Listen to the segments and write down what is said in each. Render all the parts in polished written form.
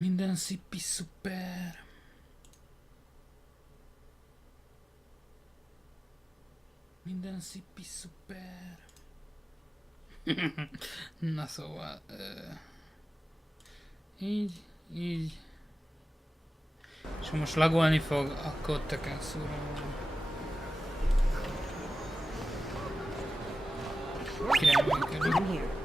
Minden szippi szuper. Minden szippi szuper. Na szóval... így. És ha most lagolni fog, akkor tökön szúrom. Király működik.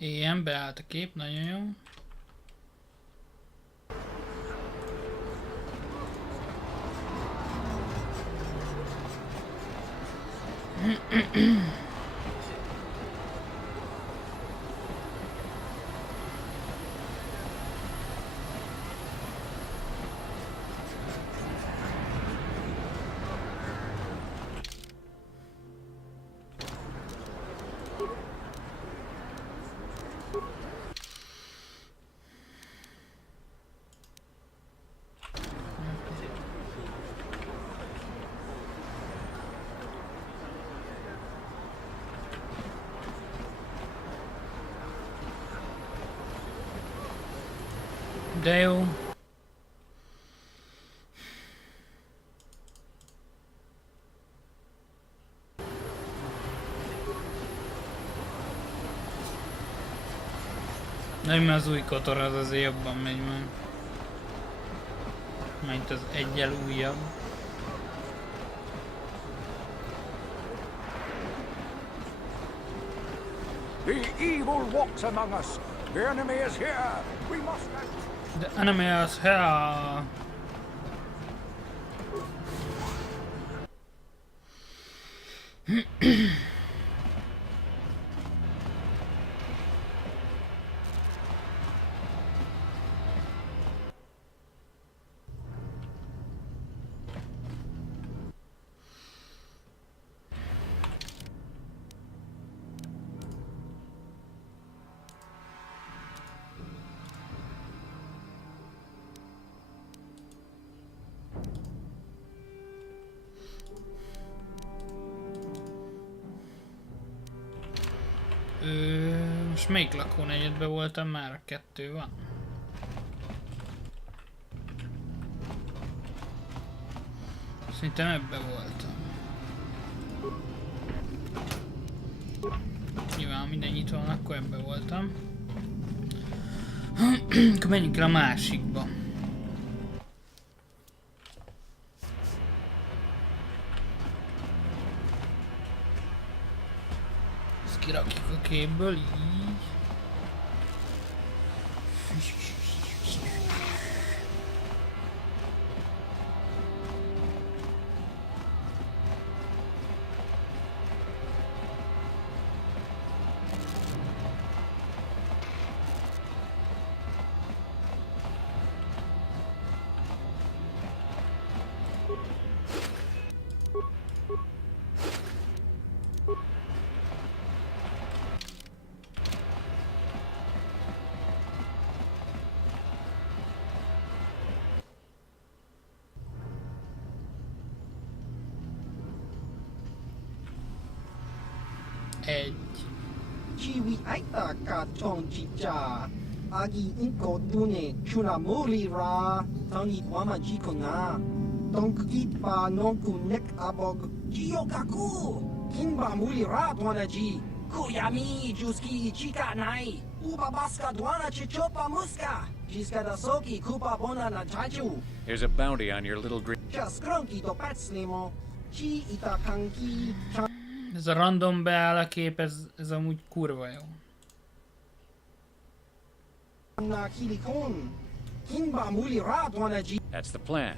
Igen, beállt a kép, nagyon jó. De jó. Nem, az új kotor az azért jobban megy már. Mint az egyel újabb. The evil walks among us. The enemy is here. We must act. The enemy is here. Most melyik lakónegyedben voltam már? 2 van. Szerintem ebben voltam. Nyilván minden nyitva van, akkor ebben voltam. Akkor menjünk el a másikba. Ezt kirakjuk a képből, így. Chiwi aita ka tong chicha. Agi inko dune chuna mori ra. Tangi wama jiko na. Tongkit pa nonku nek abog. Jiyokaku. Kinba muli ra dwana ji. Kuyami juski chika nai. Uba baska dwana chichopa muska. Jiska da soki kupa bona na chachu. There's a bounty on your little green. Just kronki to patslimo. Chi ita kanki. Ez a random beáll a kép, ez amúgy kurva jó. That's the plan.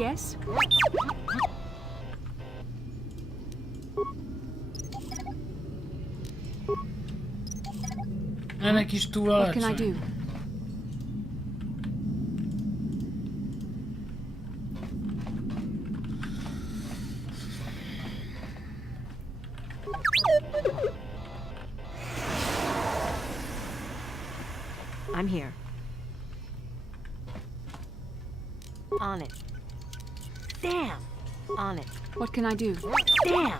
Yes? Ennek is túl What can I alacsony. do? I'm here. On it. Damn! On it. What can I do? Damn!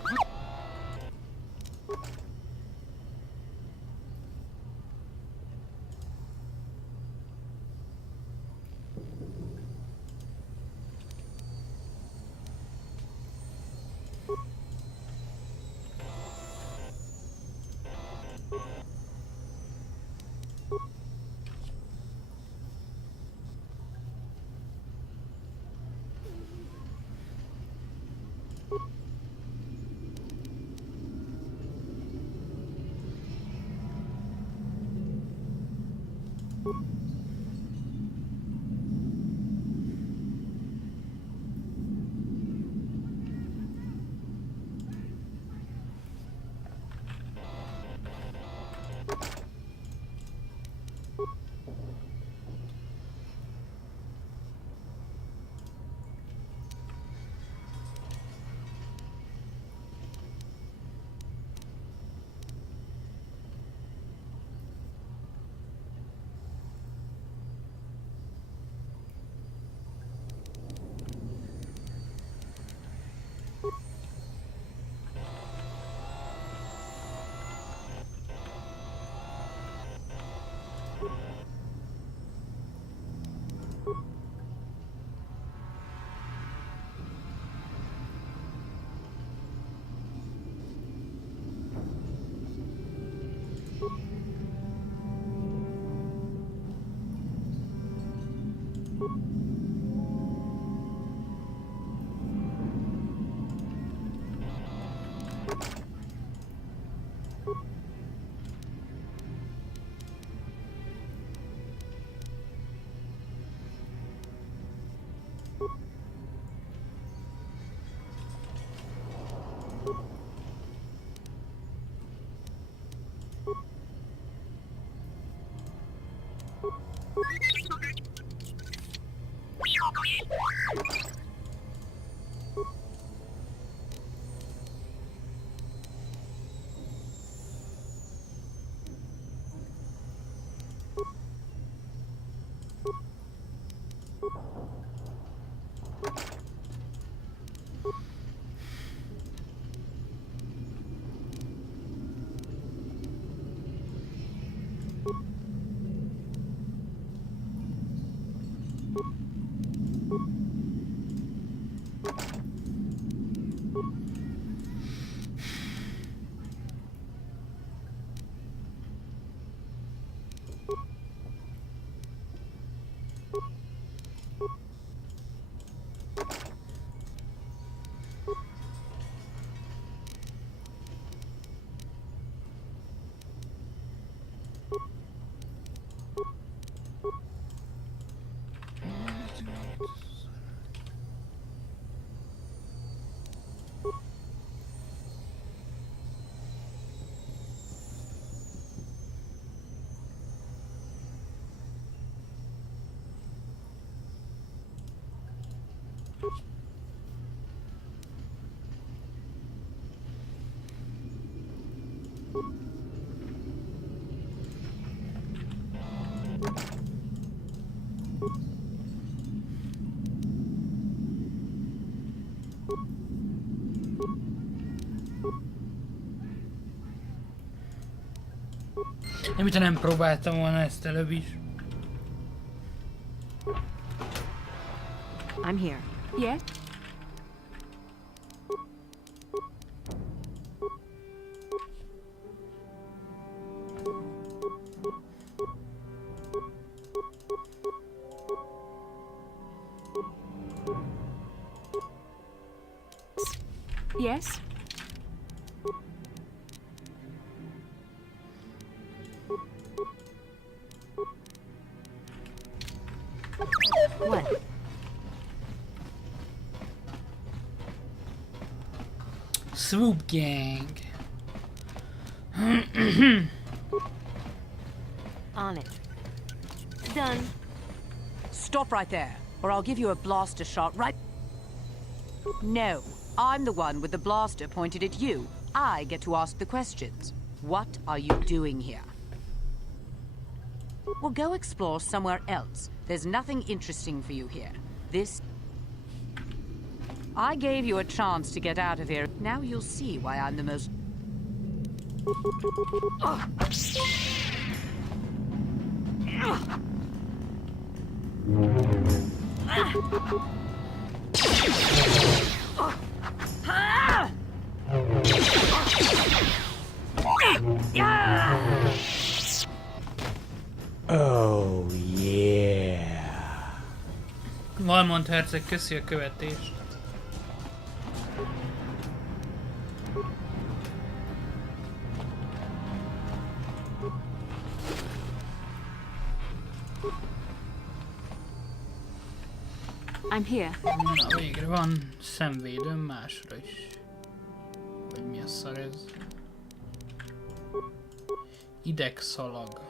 Nem, mintha nem próbáltam volna ezt előbb is. I'm here. Yes? Yes? What? Swoop Gang. On it. Done. Stop right there, or I'll give you a blaster shot right... No, I'm the one with the blaster pointed at you. I get to ask the questions. What are you doing here? Well, go explore somewhere else. There's nothing interesting for you here. This... I gave you a chance to get out of here. Now you'll see why I'm the most... Oh yeah. Valmont herceg, köszi a követést. I'm here. Na végre van szemvédőm másra is. Vagy mi a szar ez? Idegszalag.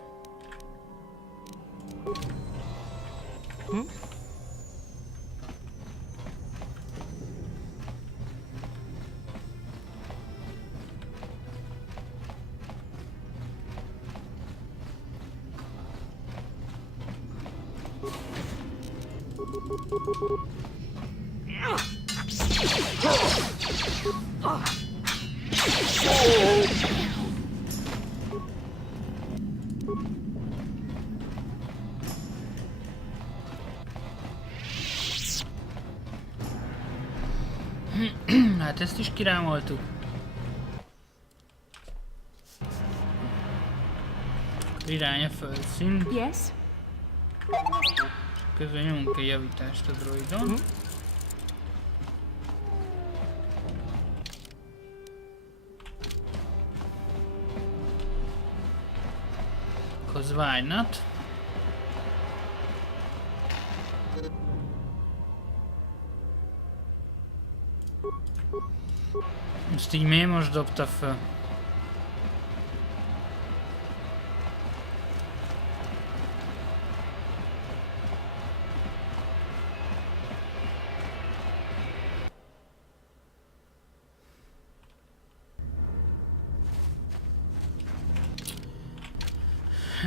Hát ezt is kirámoltuk. Irány a földszín. Yes? Közben nyomunk egy javítást a droidon. Cause why not? Ezt így miért most dobta föl?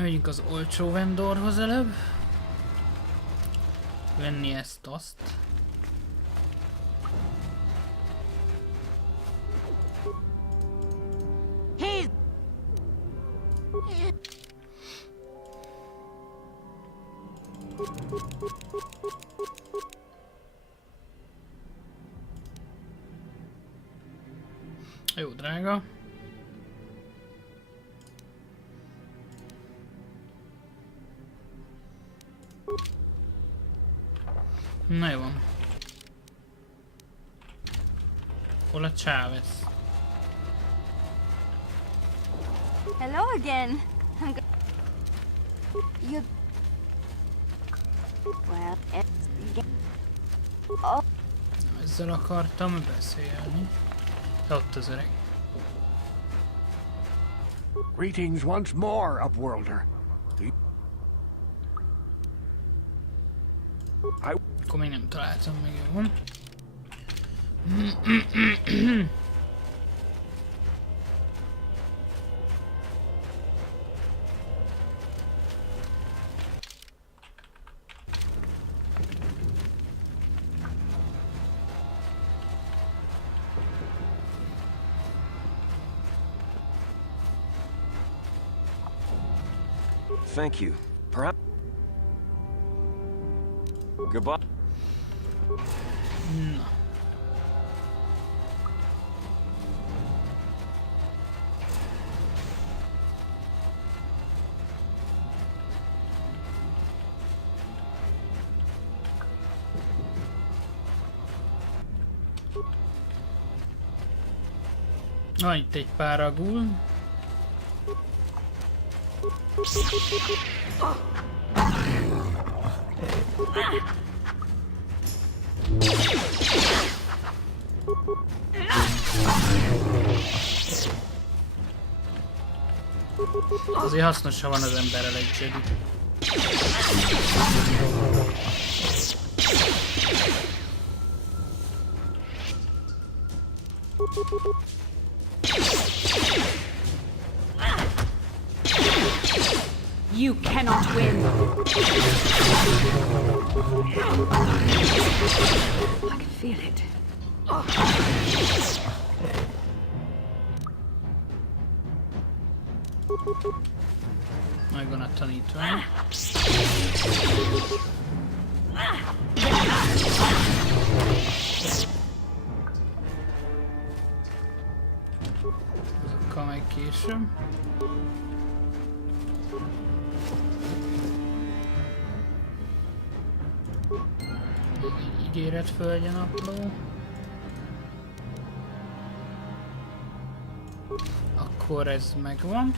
Megyünk az olcsó vendorhoz előbb. Venni ezt-azt. Hey! Jó, drága. Na jó van. Hol a Chávez? Hello again. You. Well, oh, Ezzel akartam beszélni. Ott az öreg. Greetings once more, Upworlder. Akkor még nem találtam meg, jó van. Thank you. Perhaps... Goodbye. Na. Van itt egy pár agul. Azért hasznos, ha van az emberrel egy Jedi. You cannot win. I can feel it. Megvan a tanítvány. Azokkal meg később. Egy ígéretföldje napló. Akkor ez megvan.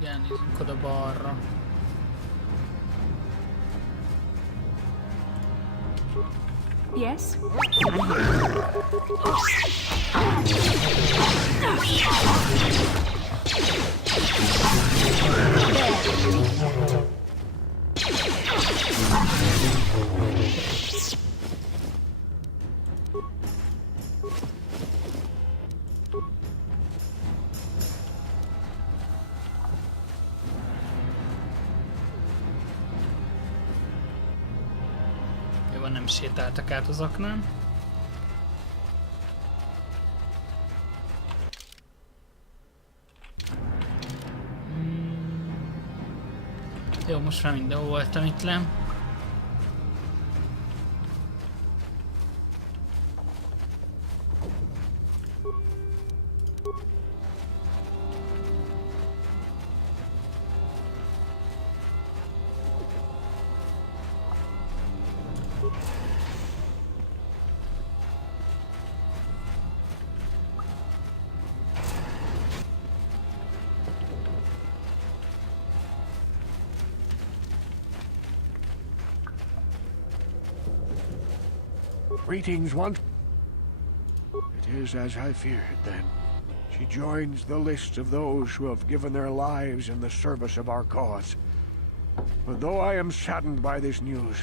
Igen, nézzünk oda balra. Yes? Jó, nem sétáltak át az aknán. Jó, most már mindenhol voltam itt le. Greetings, one. It is as I feared, then. She joins the list of those who have given their lives in the service of our cause. But though I am saddened by this news,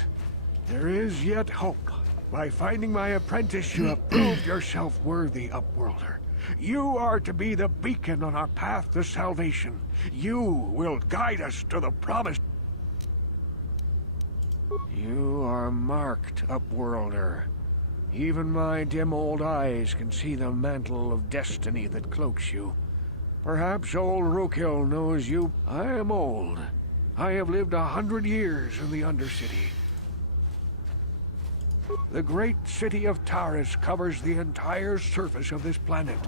there is yet hope. By finding my apprentice, you have proved yourself worthy, Upworlder. You are to be the beacon on our path to salvation. You will guide us to the promised... You are marked, Upworlder. Even my dim old eyes can see the mantle of destiny that cloaks you. Perhaps old Rookhill knows you. I am old. I have lived 100 years in the Undercity. The great city of Taris covers the entire surface of this planet.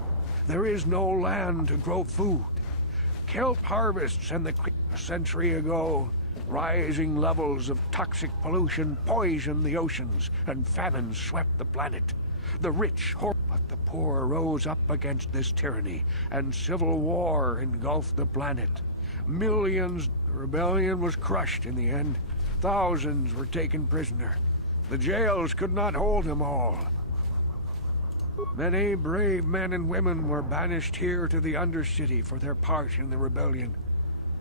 There is no land to grow food. Kelp harvests and a century ago, rising levels of toxic pollution poisoned the oceans, and famine swept the planet. The rich, but the poor rose up against this tyranny, and civil war engulfed the planet. Millions, the rebellion was crushed in the end. Thousands were taken prisoner. The jails could not hold them all. Many brave men and women were banished here to the Undercity for their part in the rebellion.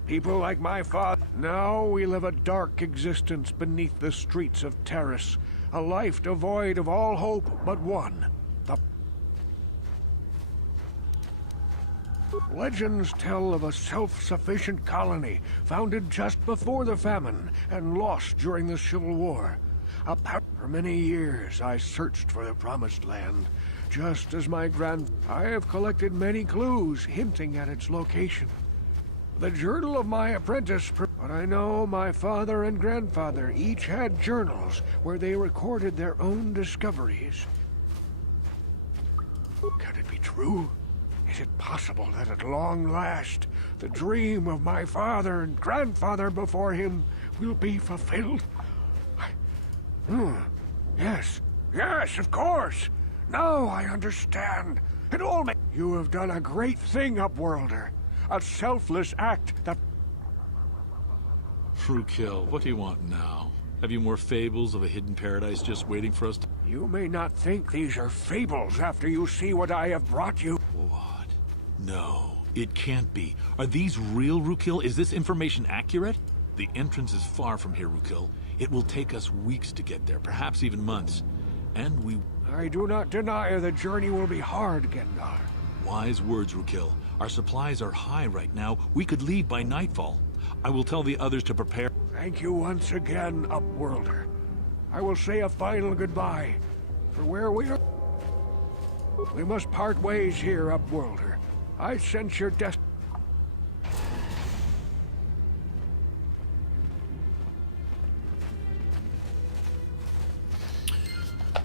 People like my father. Now we live a dark existence beneath the streets of Taris. A life devoid of all hope but one. The legends tell of a self-sufficient colony founded just before the famine and lost during the Civil War. For many years I searched for the Promised Land. Just as I have collected many clues hinting at its location. The journal of my apprentice, but I know my father and grandfather each had journals where they recorded their own discoveries. Can it be true? Is it possible that at long last, the dream of my father and grandfather before him will be fulfilled? Yes, yes, of course. Now I understand. It all makes... You have done a great thing, Upworlder. A selfless act that... Frukill, what do you want now? Have you more fables of a hidden paradise just waiting for us to... You may not think these are fables after you see what I have brought you. What? No, it can't be. Are these real, Rukill? Is this information accurate? The entrance is far from here, Rukill. It will take us weeks to get there, perhaps even months. And we... I do not deny the journey will be hard, Gendar. Wise words, Rukill. Our supplies are high right now. We could leave by nightfall. I will tell the others to prepare... Thank you once again, Upworlder. I will say a final goodbye. For where we are... We must part ways here, Upworlder. I sense your destiny.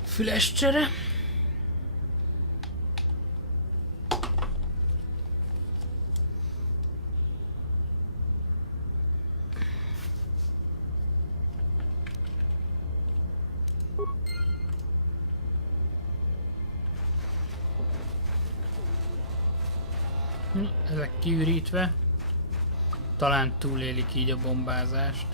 Füles csere. Ezek kiürítve. Talán túlélik így a bombázást.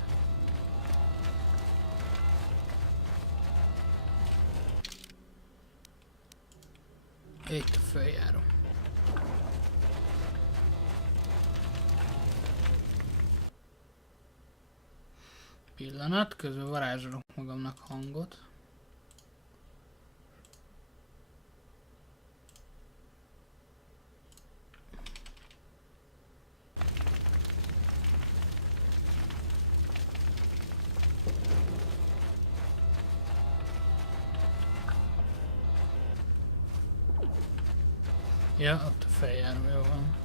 Itt a följáró. Pillanat, közben varázsolok magamnak hangot. Ja, ott a feljáró, jó van.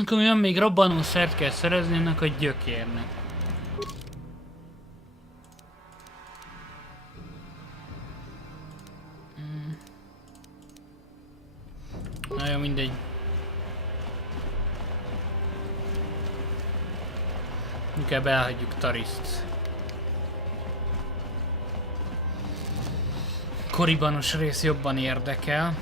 Akkor mi van, még robbanószert kell szerezni ennek a gyökérnek. Na jó, mindegy. Inkább elhagyjuk Taris-t. Koribanos rész jobban érdekel.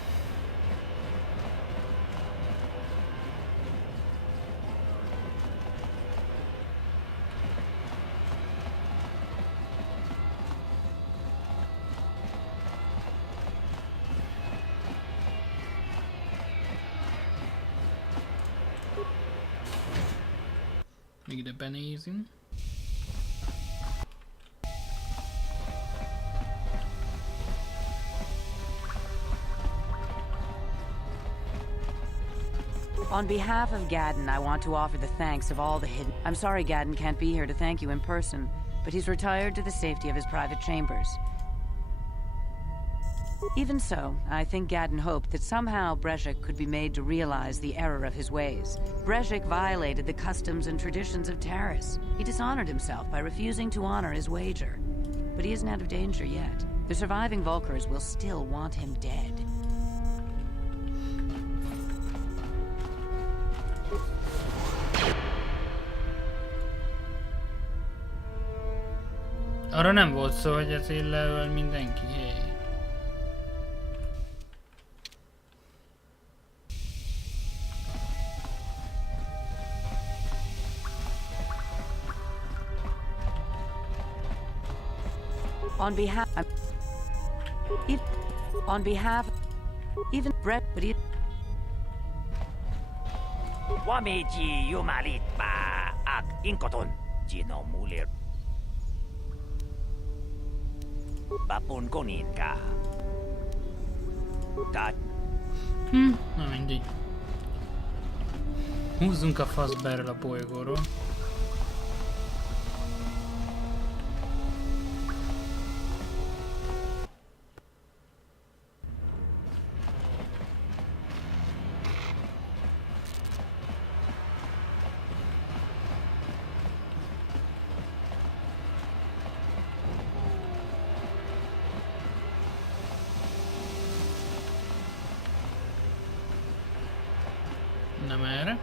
Még ide benézünk. On behalf of Gadden, I want to offer the thanks of all the hidden... I'm sorry Gadden can't be here to thank you in person, but he's retired to the safety of his private chambers. Even so, I think Gadden hoped that somehow Brejik could be made to realize the error of his ways. Brejik violated the customs and traditions of Taris. He dishonored himself by refusing to honor his wager. But he isn't out of danger yet. The surviving Vulkars will still want him dead. Arra nem volt szó, hogy ez illel mindenki. Hey. On behalf... On behalf... Even Brett, but he... Wamiji yumalit pa ak inkoton jino mulir. Bapun konin ka. Tehát... Na mindegy. Húzzunk a faszba erről a bolygóról. Nem erre.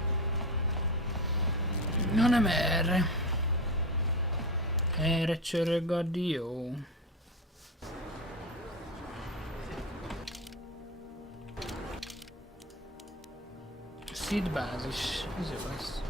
Hanem erre. Erre csörög a dió. Szidbázis. Ez jó lesz.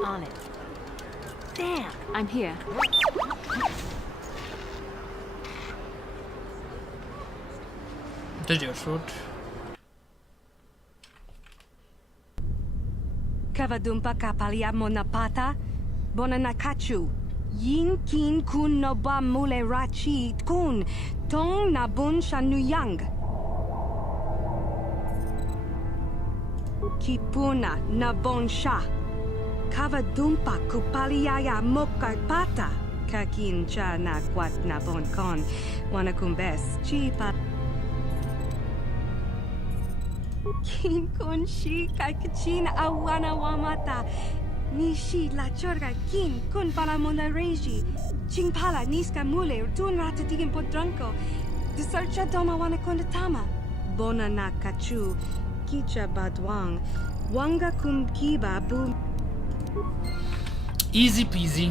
On it. Damn! I'm here. De gyors volt. Kavadumpa kapalia monapata, bonanakachu. Yin kin kun noba mule rachi kun, tong nabun shanuyang. Kipuna nabon sha. Kavadumpa kupaliaya mokapata. Kakin cha na kwat nabon kon. Wanakumbes chipa. Kin kun shi kakachin awana wamata. Nishi la chorga kin kun palamona reji. Chingpala niska mule tun rata digin podranko. Disarcha doma wanakonda tama. Bona na kachu. Kicha badwang. Wanga kumkiba boom. Easy peasy.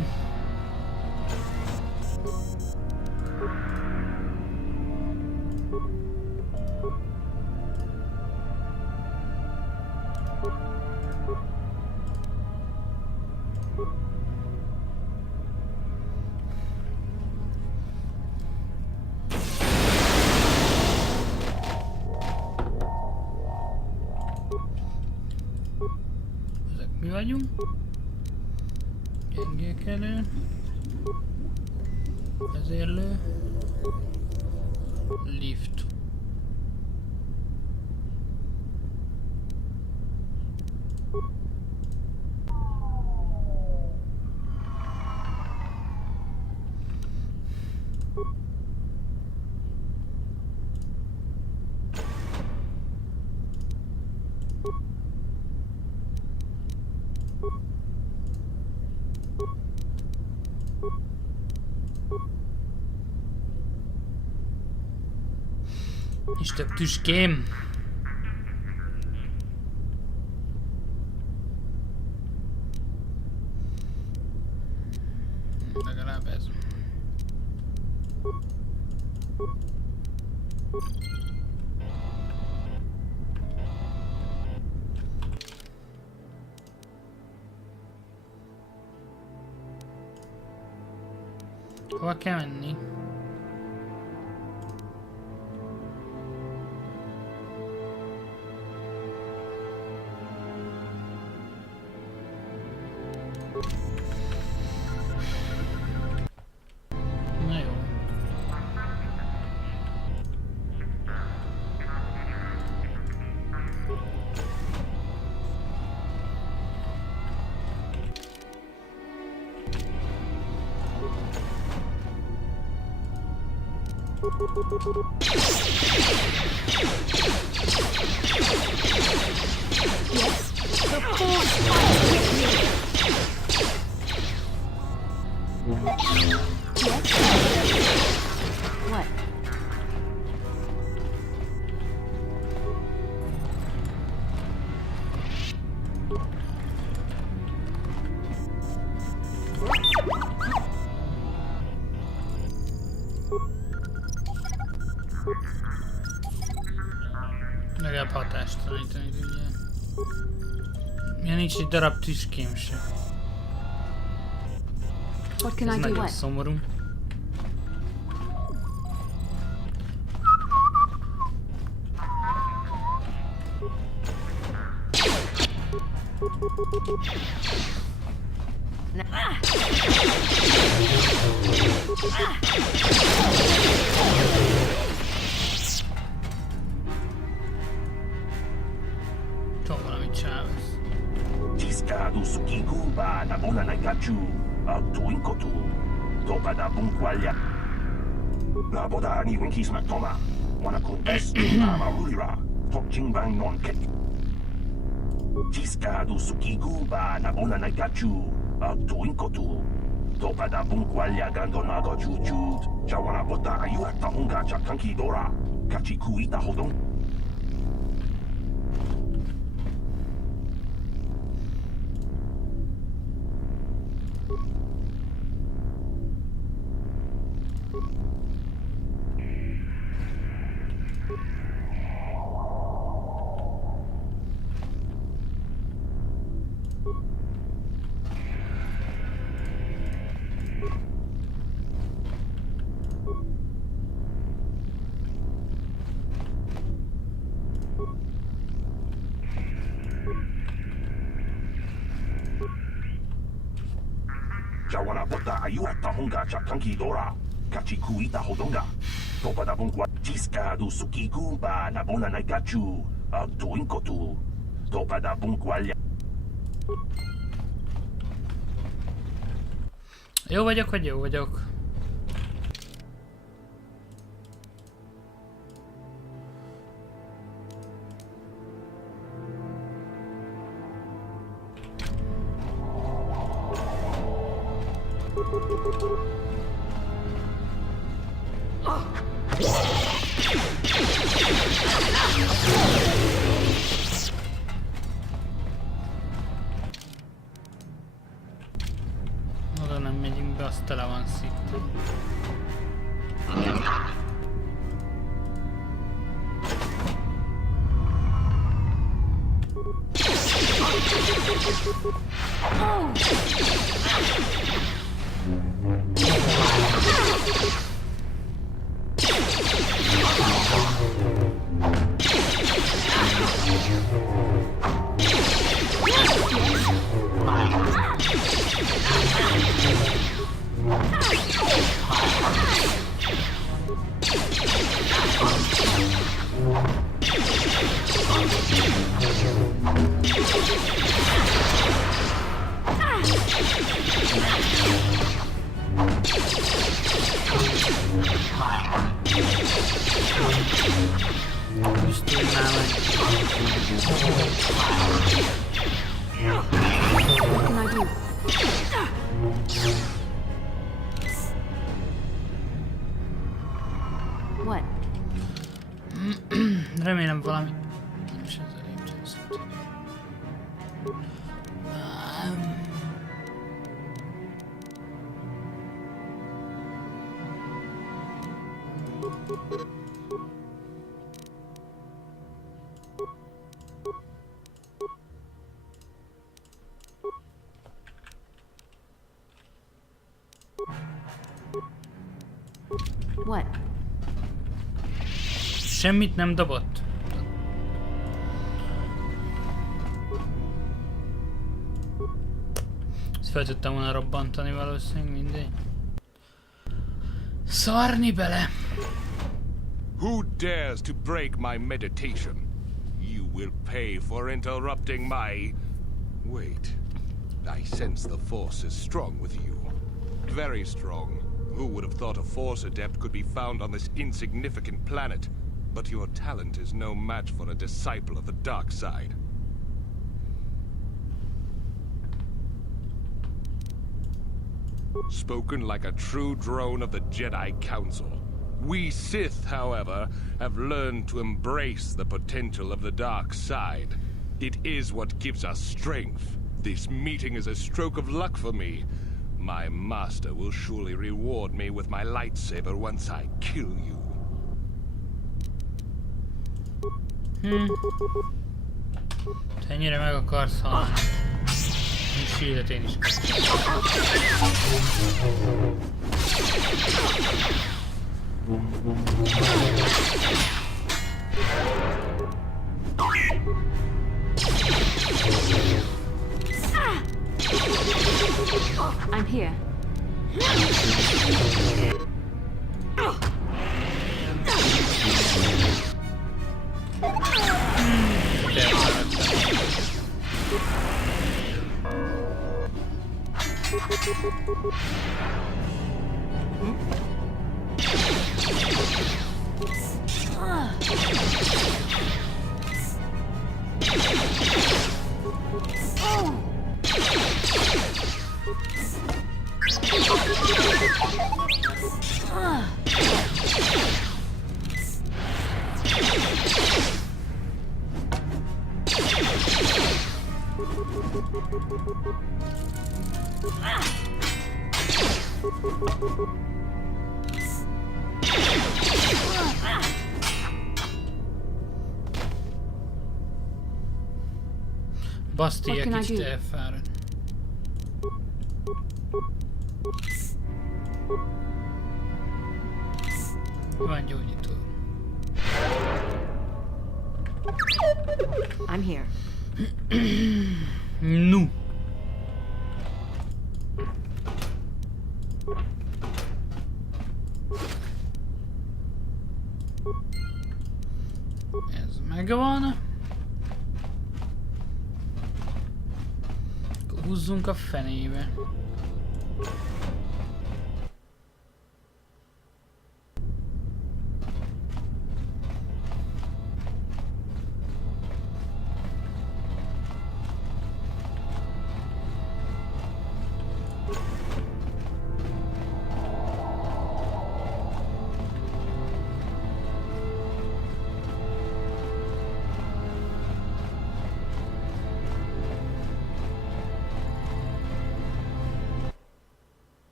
Ezek mi vagyunk? Gyengékelő. Vezérlő. Lift. És több tüském. Legalább ez. Hova kell menni? Na jó. What? Legalább hatást tanítani tudja. Milyen nincs egy darab tüském se. What can Ez I do? nagyon What? szomorú. Tudom, valamit csinálsz. Tiscado sukicuba na bona na gachu. A tuinkotu. Topa da bunqualia. La boda ni winkis matoma. Wana kumbes ama ulira. Tokjingbang non ket. Tiska du sukigu ba na bona na gachu. Tuinkotu. Topada bunkwalya gandonado juju. Jawana bota ayu atta honga chakanki dora. Kachi kuita hodon. Jawana bota ayu atta honga chakanki dora. Kachi kuita hodonga. Topada bunkwa tiska du sukigu ba na bona na gachu. Tuinkotu. Topada bunkwalya. Jó vagyok, vagy jó vagyok? Oda nem megyünk be, az tele van szikra. What? Remélem valami... What? Semmit nem dobott. Ezt fel tudtam volna robbantani valószínűleg, mindegy. Szarni bele! Who dares to break my meditation? You will pay for interrupting my... Wait. I sense the Force is strong with you. Very strong. Who would have thought a Force adept could be found on this insignificant planet? But your talent is no match for a disciple of the dark side. Spoken like a true drone of the Jedi Council. We Sith, however, have learned to embrace the potential of the dark side. It is what gives us strength. This meeting is a stroke of luck for me. My master will surely reward me with my lightsaber once I kill you. Te ennyire meg akarsz halni. Nincs shieldet én is. I'm here. Baszti, What can I kicsit do? elfáradt. Van gyógyító. I'm here. Nu. Ez megvan. Akkor húzzunk a fenébe.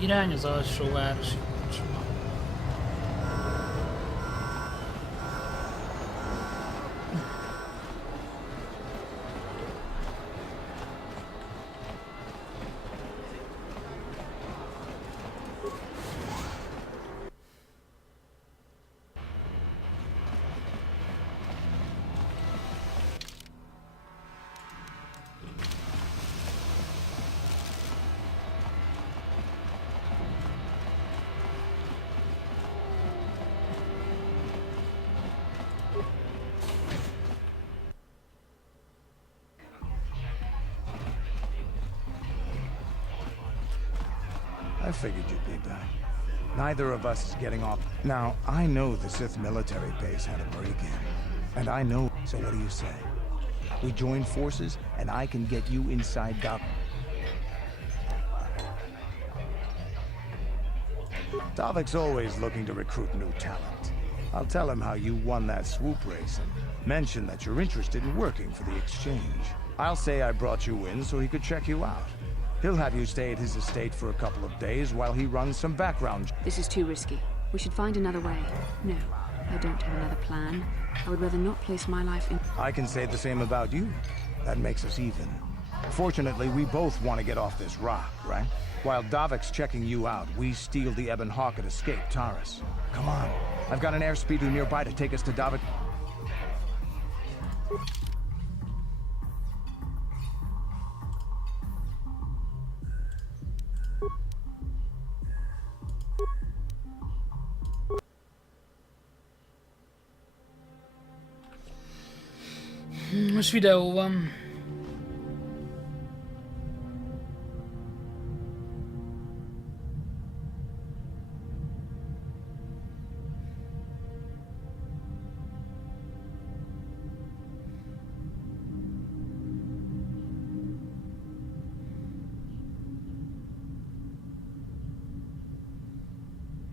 Irány az alsóvárosi kocsma. I figured you'd be back. Neither of us is getting off. Now, I know the Sith military base had a break-in. And I know... So what do you say? We join forces, and I can get you inside Davik's always looking to recruit new talent. I'll tell him how you won that swoop race and mention that you're interested in working for the exchange. I'll say I brought you in so he could check you out. He'll have you stay at his estate for a couple of days while he runs some background. This is too risky. We should find another way. No, I don't have another plan. I would rather not place my life in... I can say the same about you. That makes us even. Fortunately, we both want to get off this rock, right? While Davik's checking you out, we steal the Ebon Hawk and escape Taris. Come on. I've got an airspeeder nearby to take us to Davik. Most videó van.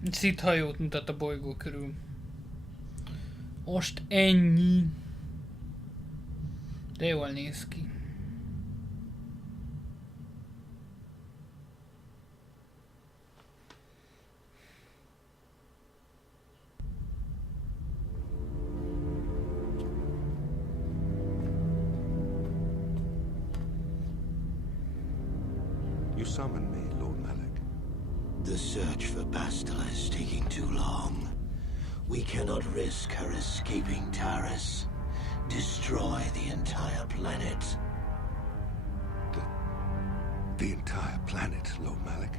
Egy szithajót mutat a bolygó körül. Most ennyi. De jól néz ki. You summoned me, Lord Malak. The search for Bastila is taking too long. We cannot risk her escaping Taris. Destroy the entire planet. The entire planet, Lord Malak.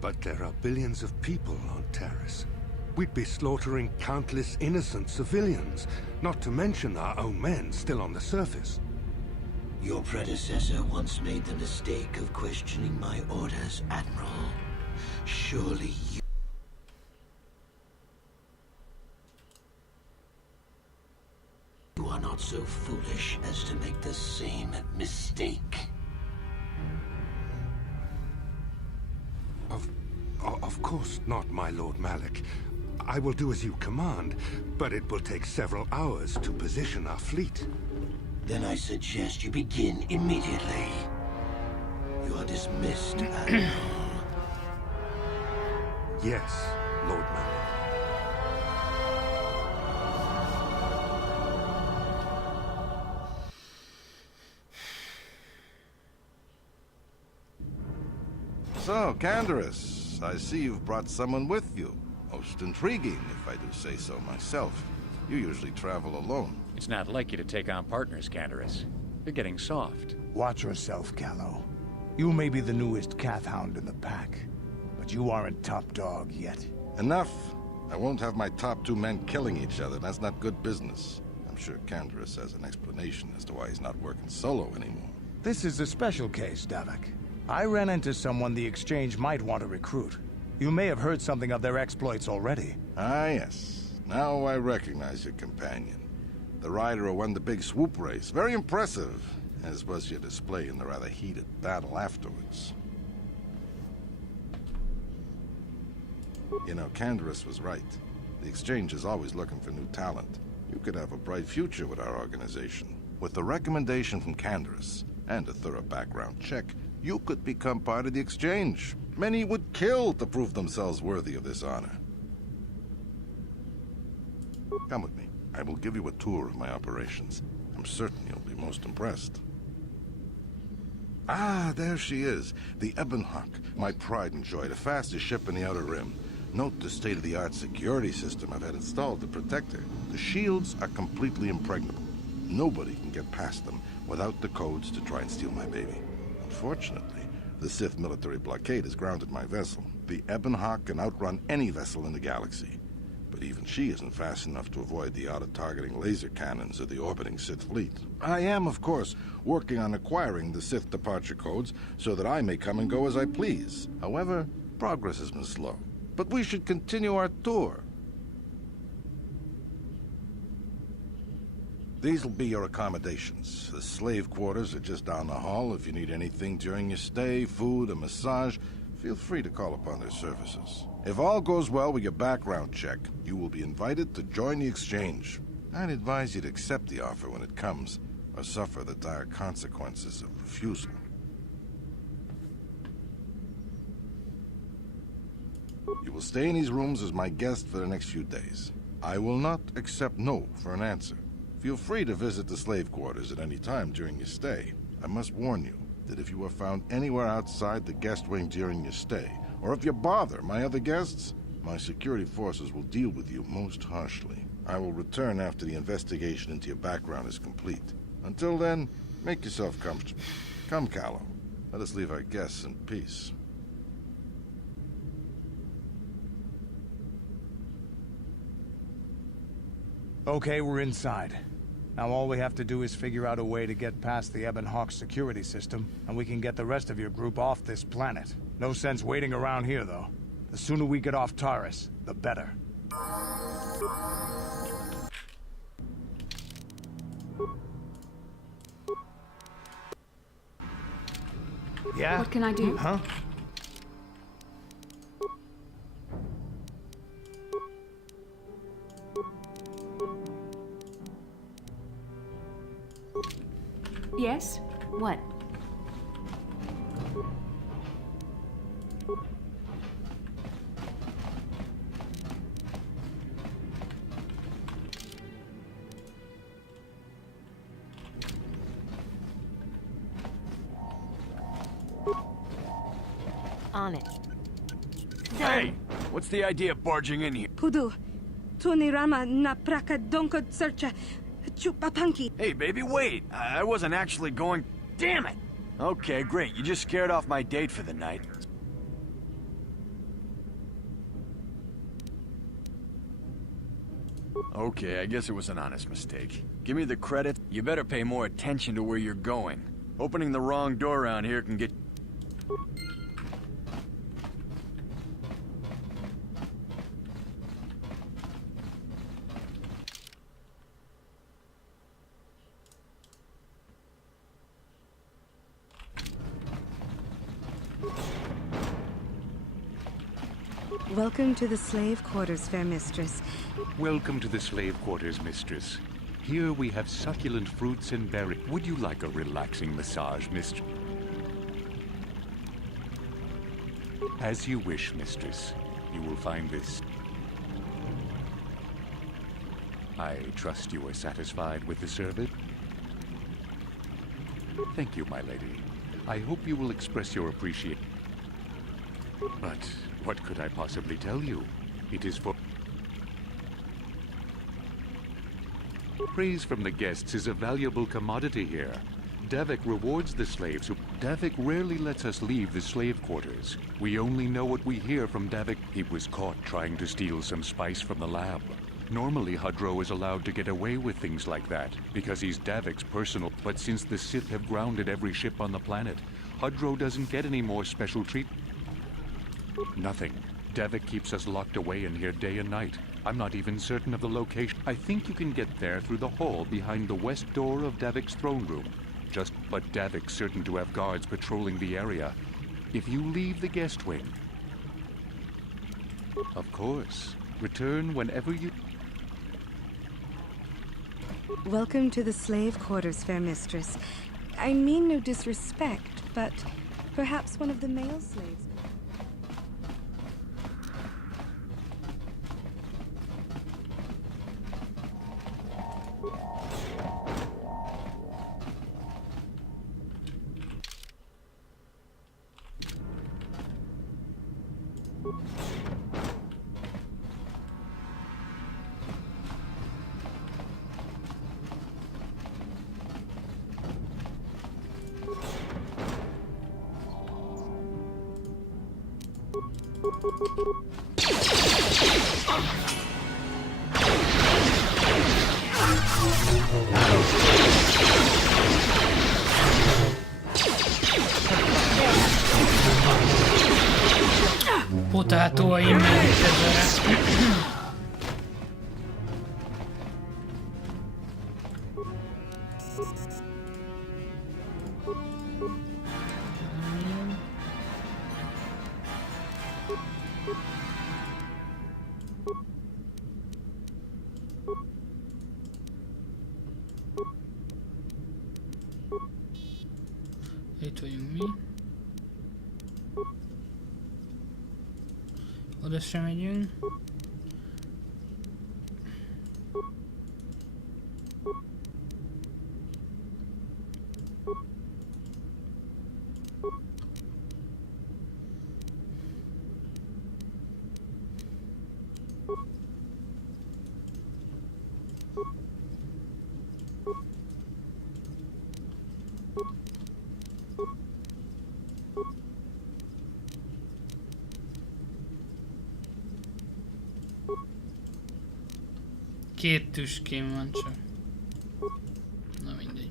But there are billions of people on Taris. We'd be slaughtering countless innocent civilians, not to mention our own men still on the surface. Your predecessor once made the mistake of questioning my orders, Admiral. Surely you are not so foolish as to make the same mistake. Of course not, my Lord Malik. I will do as you command, but it will take several hours to position our fleet. Then I suggest you begin immediately. You are dismissed, Admiral. Yes, Lord Malik. So, Candaris, I see you've brought someone with you. Most intriguing, if I do say so myself. You usually travel alone. It's not like you to take on partners, Candaris. You're getting soft. Watch yourself, Callow. You may be the newest Cathhound in the pack, but you aren't top dog yet. Enough! I won't have my top 2 men killing each other. That's not good business. I'm sure Candaris has an explanation as to why he's not working solo anymore. This is a special case, Davik. I ran into someone the Exchange might want to recruit. You may have heard something of their exploits already. Ah, yes. Now I recognize your companion. The rider who won the big swoop race. Very impressive, as was your display in the rather heated battle afterwards. You know, Candaris was right. The Exchange is always looking for new talent. You could have a bright future with our organization. With the recommendation from Candaris, and a thorough background check, you could become part of the Exchange. Many would kill to prove themselves worthy of this honor. Come with me. I will give you a tour of my operations. I'm certain you'll be most impressed. Ah, there she is. The Ebon Hawk, my pride and joy, the fastest ship in the Outer Rim. Note the state-of-the-art security system I've had installed to protect her. The shields are completely impregnable. Nobody can get past them without the codes to try and steal my baby. Unfortunately, the Sith military blockade has grounded my vessel. The Ebon Hawk can outrun any vessel in the galaxy. But even she isn't fast enough to avoid the auto-targeting laser cannons of the orbiting Sith fleet. I am, of course, working on acquiring the Sith departure codes so that I may come and go as I please. However, progress has been slow. But we should continue our tour. These will be your accommodations. The slave quarters are just down the hall. If you need anything during your stay, food, a massage, feel free to call upon their services. If all goes well with your background check, you will be invited to join the Exchange. I'd advise you to accept the offer when it comes, or suffer the dire consequences of refusal. You will stay in these rooms as my guest for the next few days. I will not accept no for an answer. Feel free to visit the slave quarters at any time during your stay. I must warn you that if you are found anywhere outside the guest wing during your stay, or if you bother my other guests, my security forces will deal with you most harshly. I will return after the investigation into your background is complete. Until then, make yourself comfortable. Come, Callow. Let us leave our guests in peace. Okay, we're inside. Now all we have to do is figure out a way to get past the Ebon Hawk security system, and we can get the rest of your group off this planet. No sense waiting around here, though. The sooner we get off Taris, the better. Yeah? What can I do? Huh? Yes? What? On it. Hey! What's the idea of barging in here? Pudu, tunirama na praka donko searcha chupapanki. Hey, baby, wait! I wasn't actually going... Damn it! Okay, great. You just scared off my date for the night. Okay, I guess it was an honest mistake. Give me the credit. You better pay more attention to where you're going. Opening the wrong door around here can get... Welcome to the slave quarters, fair mistress. Welcome to the slave quarters, mistress. Here we have succulent fruits and berries. Would you like a relaxing massage, mistress? As you wish, mistress. You will find this. I trust you are satisfied with the service? Thank you, my lady. I hope you will express your appreciation. But what could I possibly tell you? It is for... Praise from the guests is a valuable commodity here. Davik rewards the slaves who... Davik rarely lets us leave the slave quarters. We only know what we hear from Davik. He was caught trying to steal some spice from the lab. Normally, Hudro is allowed to get away with things like that, because he's Davik's personal... But since the Sith have grounded every ship on the planet, Hudro doesn't get any more special treatment. Nothing. Davik keeps us locked away in here day and night. I'm not even certain of the location. I think you can get there through the hall behind the west door of Davik's throne room. But Davik's certain to have guards patrolling the area. If you leave the guest wing... Of course. Return whenever you... Welcome to the slave quarters, fair mistress. I mean no disrespect, but perhaps one of the male slaves... Potato in Itt vagyunk mi. Oda sem megyünk. Két tüském van csak. Na mindegy.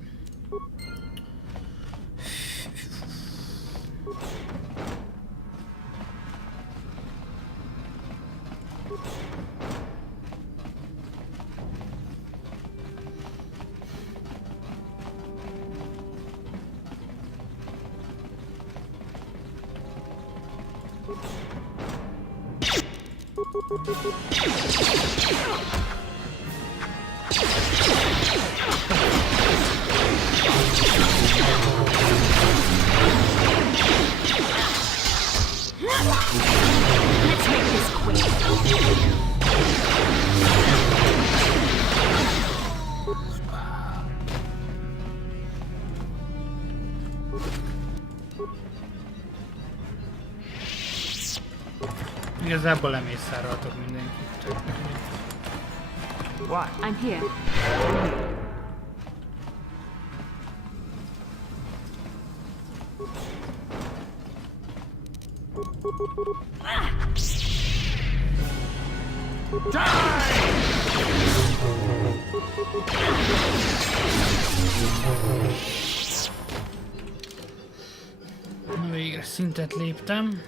Let's make this quick. Igazából lemészároltok mindenkit. What? I'm here. Die! Na végre szintet léptem.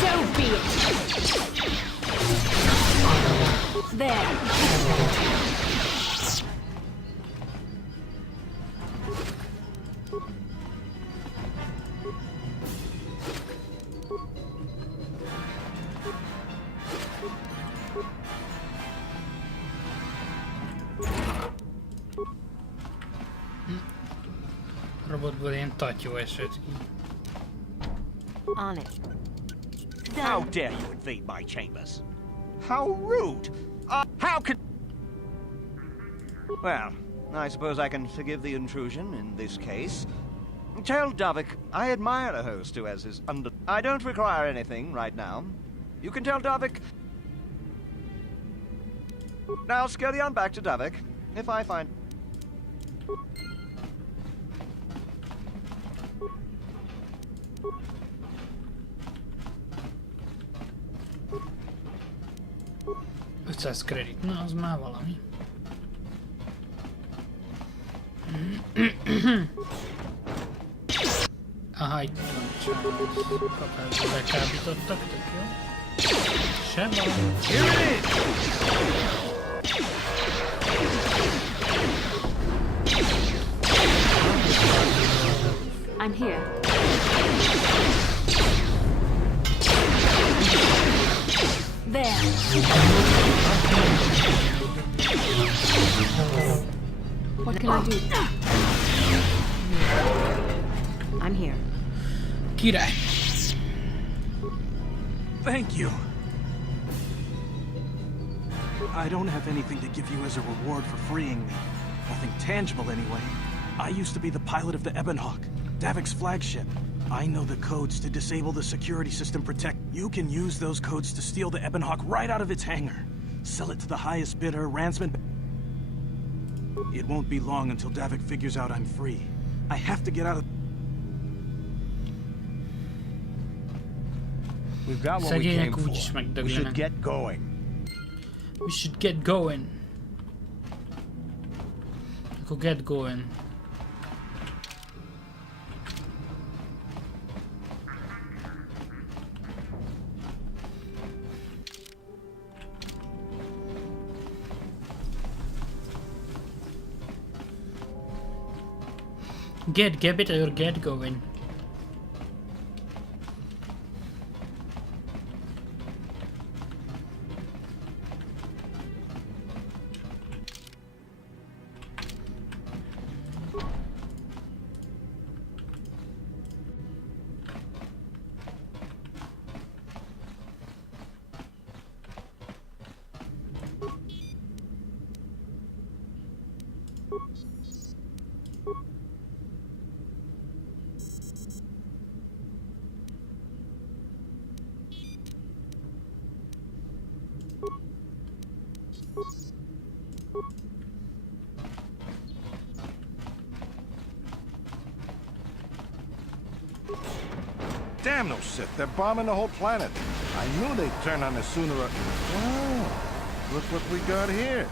So be it. There. Robotból ilyen tatyó esett ki. On it. How dare you invade my chambers? How rude! How could... Well, I suppose I can forgive the intrusion in this case. Tell Davik I admire a host who has his under... I don't require anything right now. You can tell Davik... Now scurry on back to Davik, if I find... $500 kredit, na az már valami. Aha, itt van csávó. Kapásba bekábítottak, tök jó. Se valami. I'm here. There. What can I do? I'm here. Király. Thank you. I don't have anything to give you as a reward for freeing me. Nothing tangible, anyway. I used to be the pilot of the Ebonhawk, Davik's flagship. I know the codes to disable the security system protect. You can use those codes to steal the Ebonhawk right out of its hangar. Sell it to the highest bidder, Ransman. It won't be long until Davik figures out I'm free. I have to get out of... We've got what we came for. We should megdöglenek. get going. We should get going. Akkor get going. Get it or get going. Damn those Sith, they're bombing the whole planet. I knew they'd turn on us sooner or... Wow, look what we got here.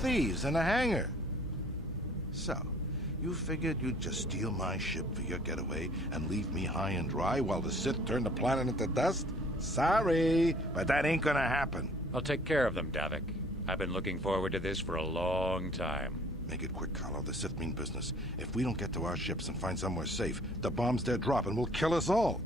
Thieves in a hangar. So, you figured you'd just steal my ship for your getaway and leave me high and dry while the Sith turn the planet into dust? Sorry, but that ain't gonna happen. I'll take care of them, Davik. I've been looking forward to this for a long time. Make it quick, Carlo. The Sith mean business. If we don't get to our ships and find somewhere safe, the bombs they're dropping will kill us all.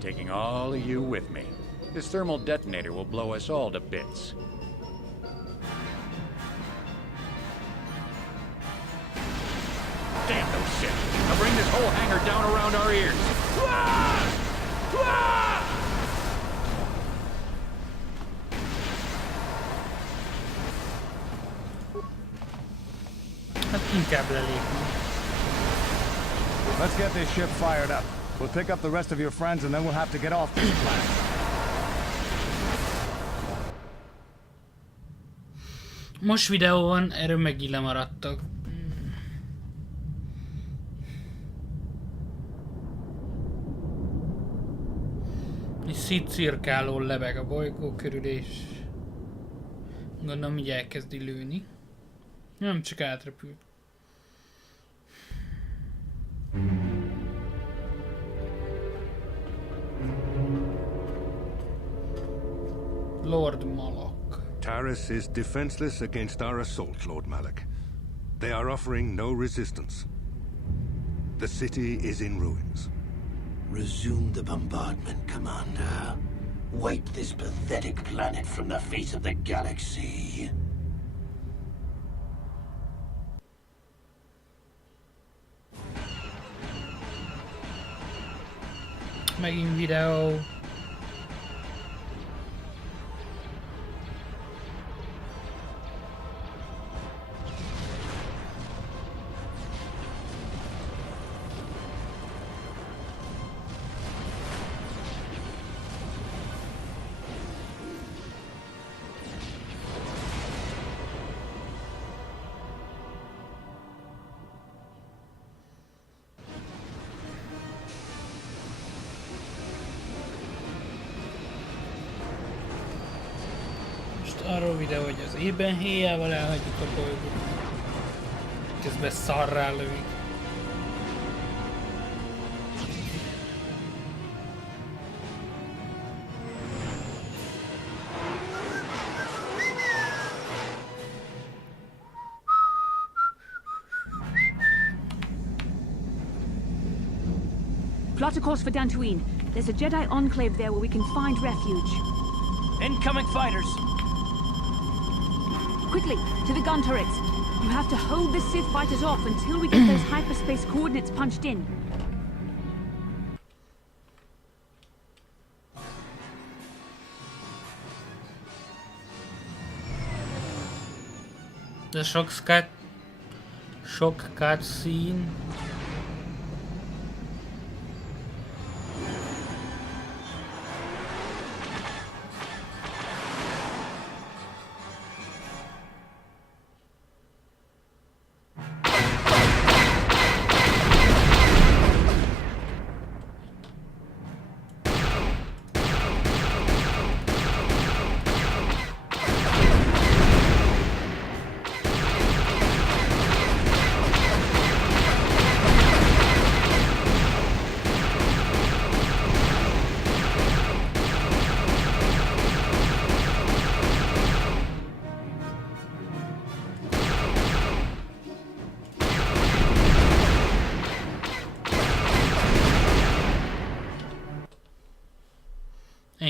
Taking all of you with me. This thermal detonator will blow us all to bits. Damn those shit! I'll bring this whole hangar down around our ears. Hát inkább lelépni. Let's get this ship fired up. We'll pick up the rest of your friends and then we'll have to get off this planet. Most videó van, erről megint lemaradtak. Egy szétcirkáló lebeg a bolygó körül, és gondolom így elkezdi lőni. Nem csak átrepült. Lord Malak. Taris is defenseless against our assault, Lord Malak. They are offering no resistance. The city is in ruins. Resume the bombardment, Commander. Wipe this pathetic planet from the face of the galaxy. Megint videó. Arról videó, hogy az ében héjával elhagyjuk a bolygót. Közben szarrá lövik. Plot a course for Dantooine. There's a Jedi enclave there where we can find refuge. Incoming fighters! Quickly, to the gun turrets. You have to hold the Sith fighters off until we get those hyperspace coordinates punched in. The shock cutscene.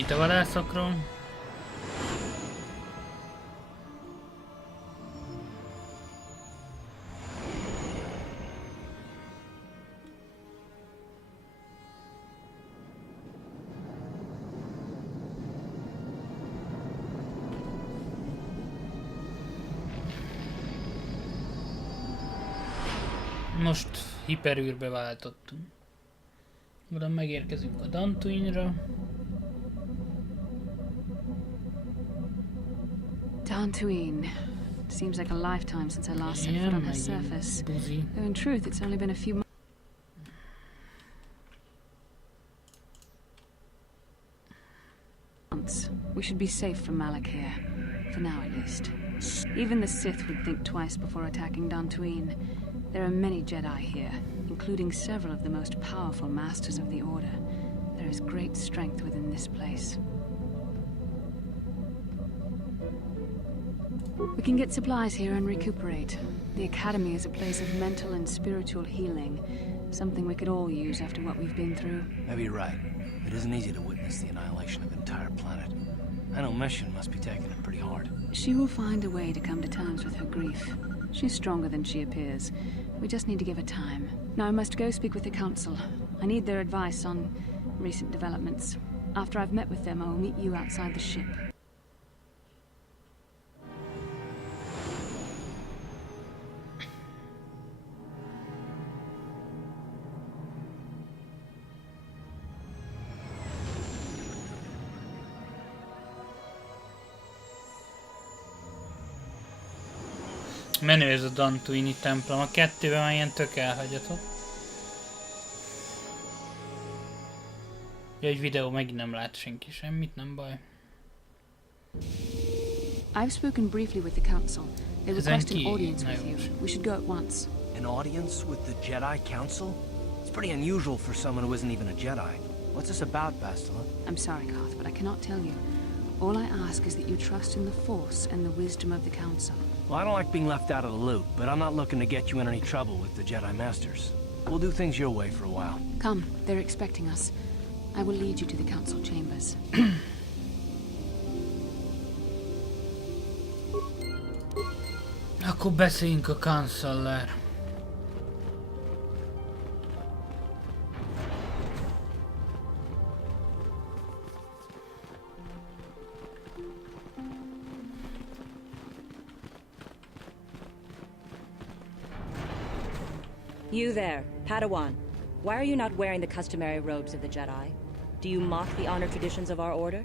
Ennyit a vadászokról. Most hiperűrbe váltottunk. Oda megérkezünk a Dantooine-ra. Dantooine. Seems like a lifetime since I last set foot on the surface. Though in truth, it's only been a few months. We should be safe from Malak here. For now, at least. Even the Sith would think twice before attacking Dantooine. There are many Jedi here, including several of the most powerful masters of the Order. There is great strength within this place. We can get supplies here and recuperate. The Academy is a place of mental and spiritual healing, something we could all use after what we've been through. Maybe you're right. It isn't easy to witness the annihilation of an entire planet. I know Mission must be taking it pretty hard. She will find a way to come to terms with her grief. She's stronger than she appears. We just need to give her time. Now I must go speak with the Council. I need their advice on recent developments. After I've met with them, I will meet you outside the ship. Menő ez a Dantooine-i templom, a kettőben már ilyen tök elhagyatott. Ja, egy videó megint nem lát senki semmit, nem baj. I've spoken briefly with the Council. They request an audience with you. We should go at once. An audience with the Jedi Council? It's pretty unusual for someone who isn't even a Jedi. What's this about, Bastila? I'm sorry, Garth, but I cannot tell you. All I ask is that you trust in the Force and the wisdom of the Council. Well, I don't like being left out of the loop, but I'm not looking to get you in any trouble with the Jedi Masters. We'll do things your way for a while. Come, they're expecting us. I will lead you to the Council chambers. Akkor beszéljünk a Councillal. You there, Padawan. Why are you not wearing the customary robes of the Jedi? Do you mock the honor traditions of our order?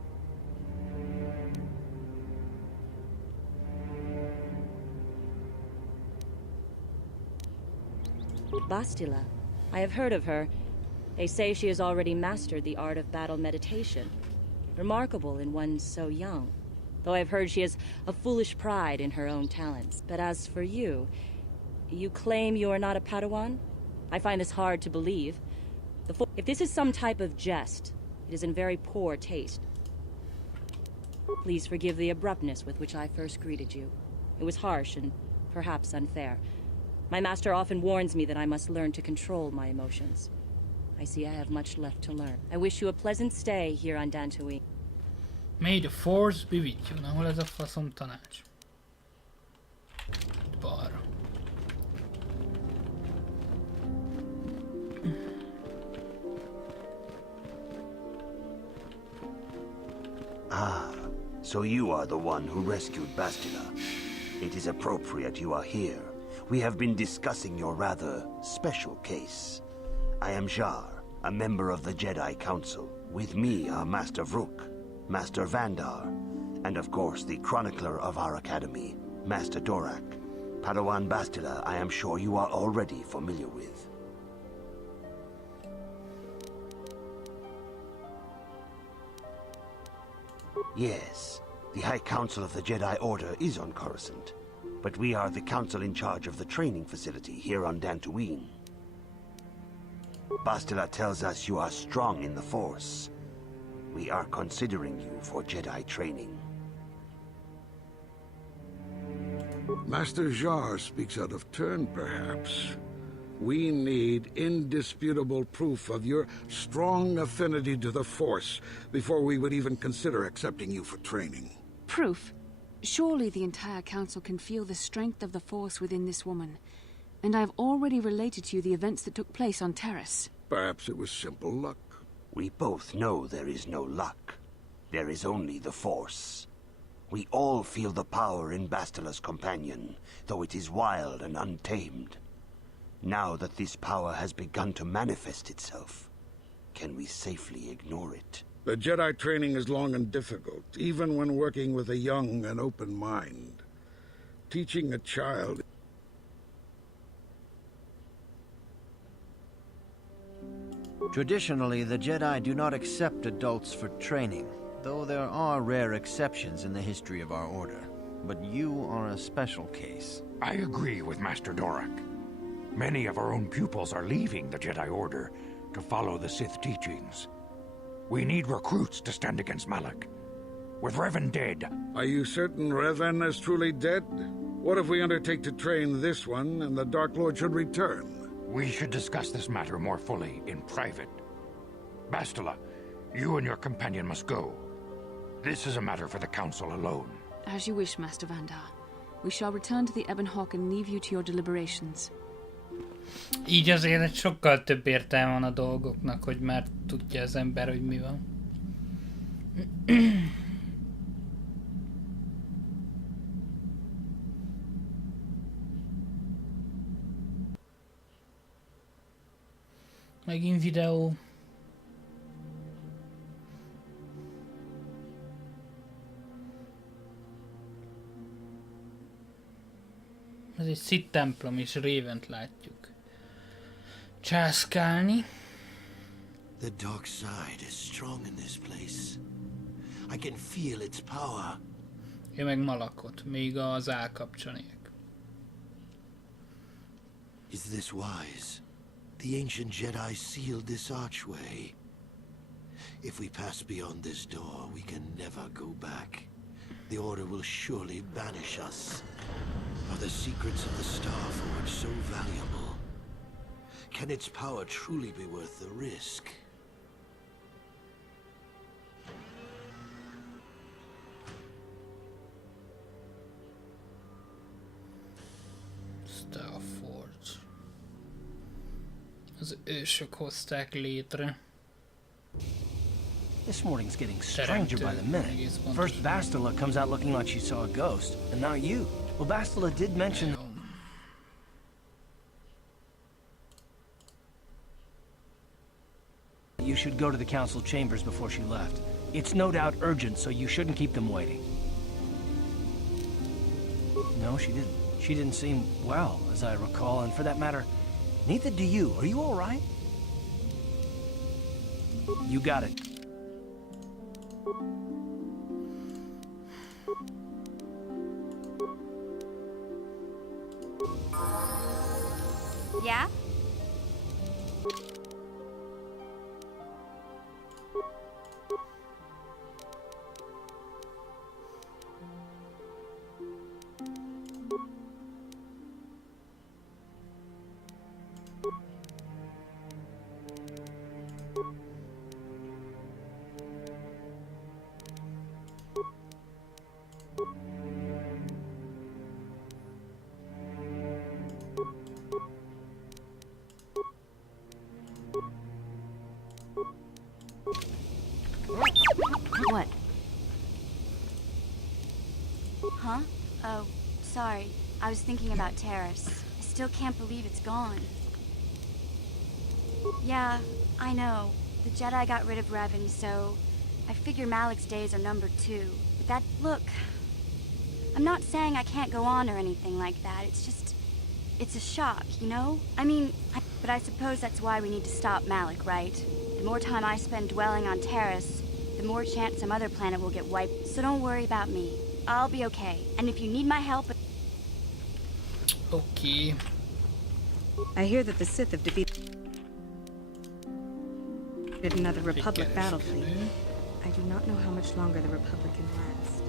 Bastila. I have heard of her. They say she has already mastered the art of battle meditation. Remarkable in one so young. Though I've heard she has a foolish pride in her own talents. But as for you, you claim you are not a Padawan? I find this hard to believe. If this is some type of jest, it is in very poor taste. Please forgive the abruptness with which I first greeted you. It was harsh and perhaps unfair. My master often warns me that I must learn to control my emotions. I see I have much left to learn. I wish you a pleasant stay here on Dantooine. May the Force be with you. Na, hol ez a faszom tanács? Balra. Ah, so you are the one who rescued Bastila. It is appropriate you are here. We have been discussing your rather special case. I am Jar, a member of the Jedi Council. With me are Master Vrook, Master Vandar, and of course the chronicler of our academy, Master Dorak. Padawan Bastila, I am sure you are already familiar with. Yes, the High Council of the Jedi Order is on Coruscant, but we are the council in charge of the training facility here on Dantooine. Bastila tells us you are strong in the Force. We are considering you for Jedi training. Master Jar speaks out of turn, perhaps. We need indisputable proof of your strong affinity to the Force before we would even consider accepting you for training. Proof? Surely the entire council can feel the strength of the Force within this woman. And I've already related to you the events that took place on Taris. Perhaps it was simple luck. We both know there is no luck. There is only the Force. We all feel the power in Bastila's companion, though it is wild and untamed. Now that this power has begun to manifest itself, can we safely ignore it? The Jedi training is long and difficult, even when working with a young and open mind. Teaching a child... Traditionally, the Jedi do not accept adults for training, though there are rare exceptions in the history of our order. But you are a special case. I agree with Master Dorak. Many of our own pupils are leaving the Jedi Order to follow the Sith teachings. We need recruits to stand against Malak. With Revan dead... Are you certain Revan is truly dead? What if we undertake to train this one and the Dark Lord should return? We should discuss this matter more fully in private. Bastila, you and your companion must go. This is a matter for the Council alone. As you wish, Master Vandar. We shall return to the Ebon Hawk and leave you to your deliberations. Így azért egy sokkal több értelme van a dolgoknak, hogy már tudja az ember, hogy mi van. Megint videó. Ez egy Sith templom, és Ravent látjuk császkálni. The dark side is strong in this place. I can feel its power. Ő meg Malakot, még az állkapcsonék. Is this wise? The ancient Jedi sealed this archway. If we pass beyond this door, we can never go back. The Order will surely banish us. Are the secrets of the Star Forge so valuable? Can its power truly be worth the risk? Star Forge. Az ősök hozták létre. This morning's getting stranger by the minute. First Bastila comes out looking like she saw a ghost, and now you. Well, Bastila did mention... You should go to the council chambers before she left. It's no doubt urgent, so you shouldn't keep them waiting. No, she didn't. She didn't seem well, as I recall, and for that matter, neither do you. Are you all right? You got it. Yeah? What? Huh? Oh, sorry. I was thinking about Taris. I still can't believe it's gone. Yeah, I know. The Jedi got rid of Revan, so I figure Malak's days are numbered too. But that, look, I'm not saying I can't go on or anything like that. It's just, it's a shock, you know? I mean, but I suppose that's why we need to stop Malak, right? The more time I spend dwelling on Taris, the more chance some other planet will get wiped. So don't worry about me. I'll be okay. And if you need my help... Okay. I hear that the Sith have defeated another Republic battle fleet. I do not know how much longer the Republic can last.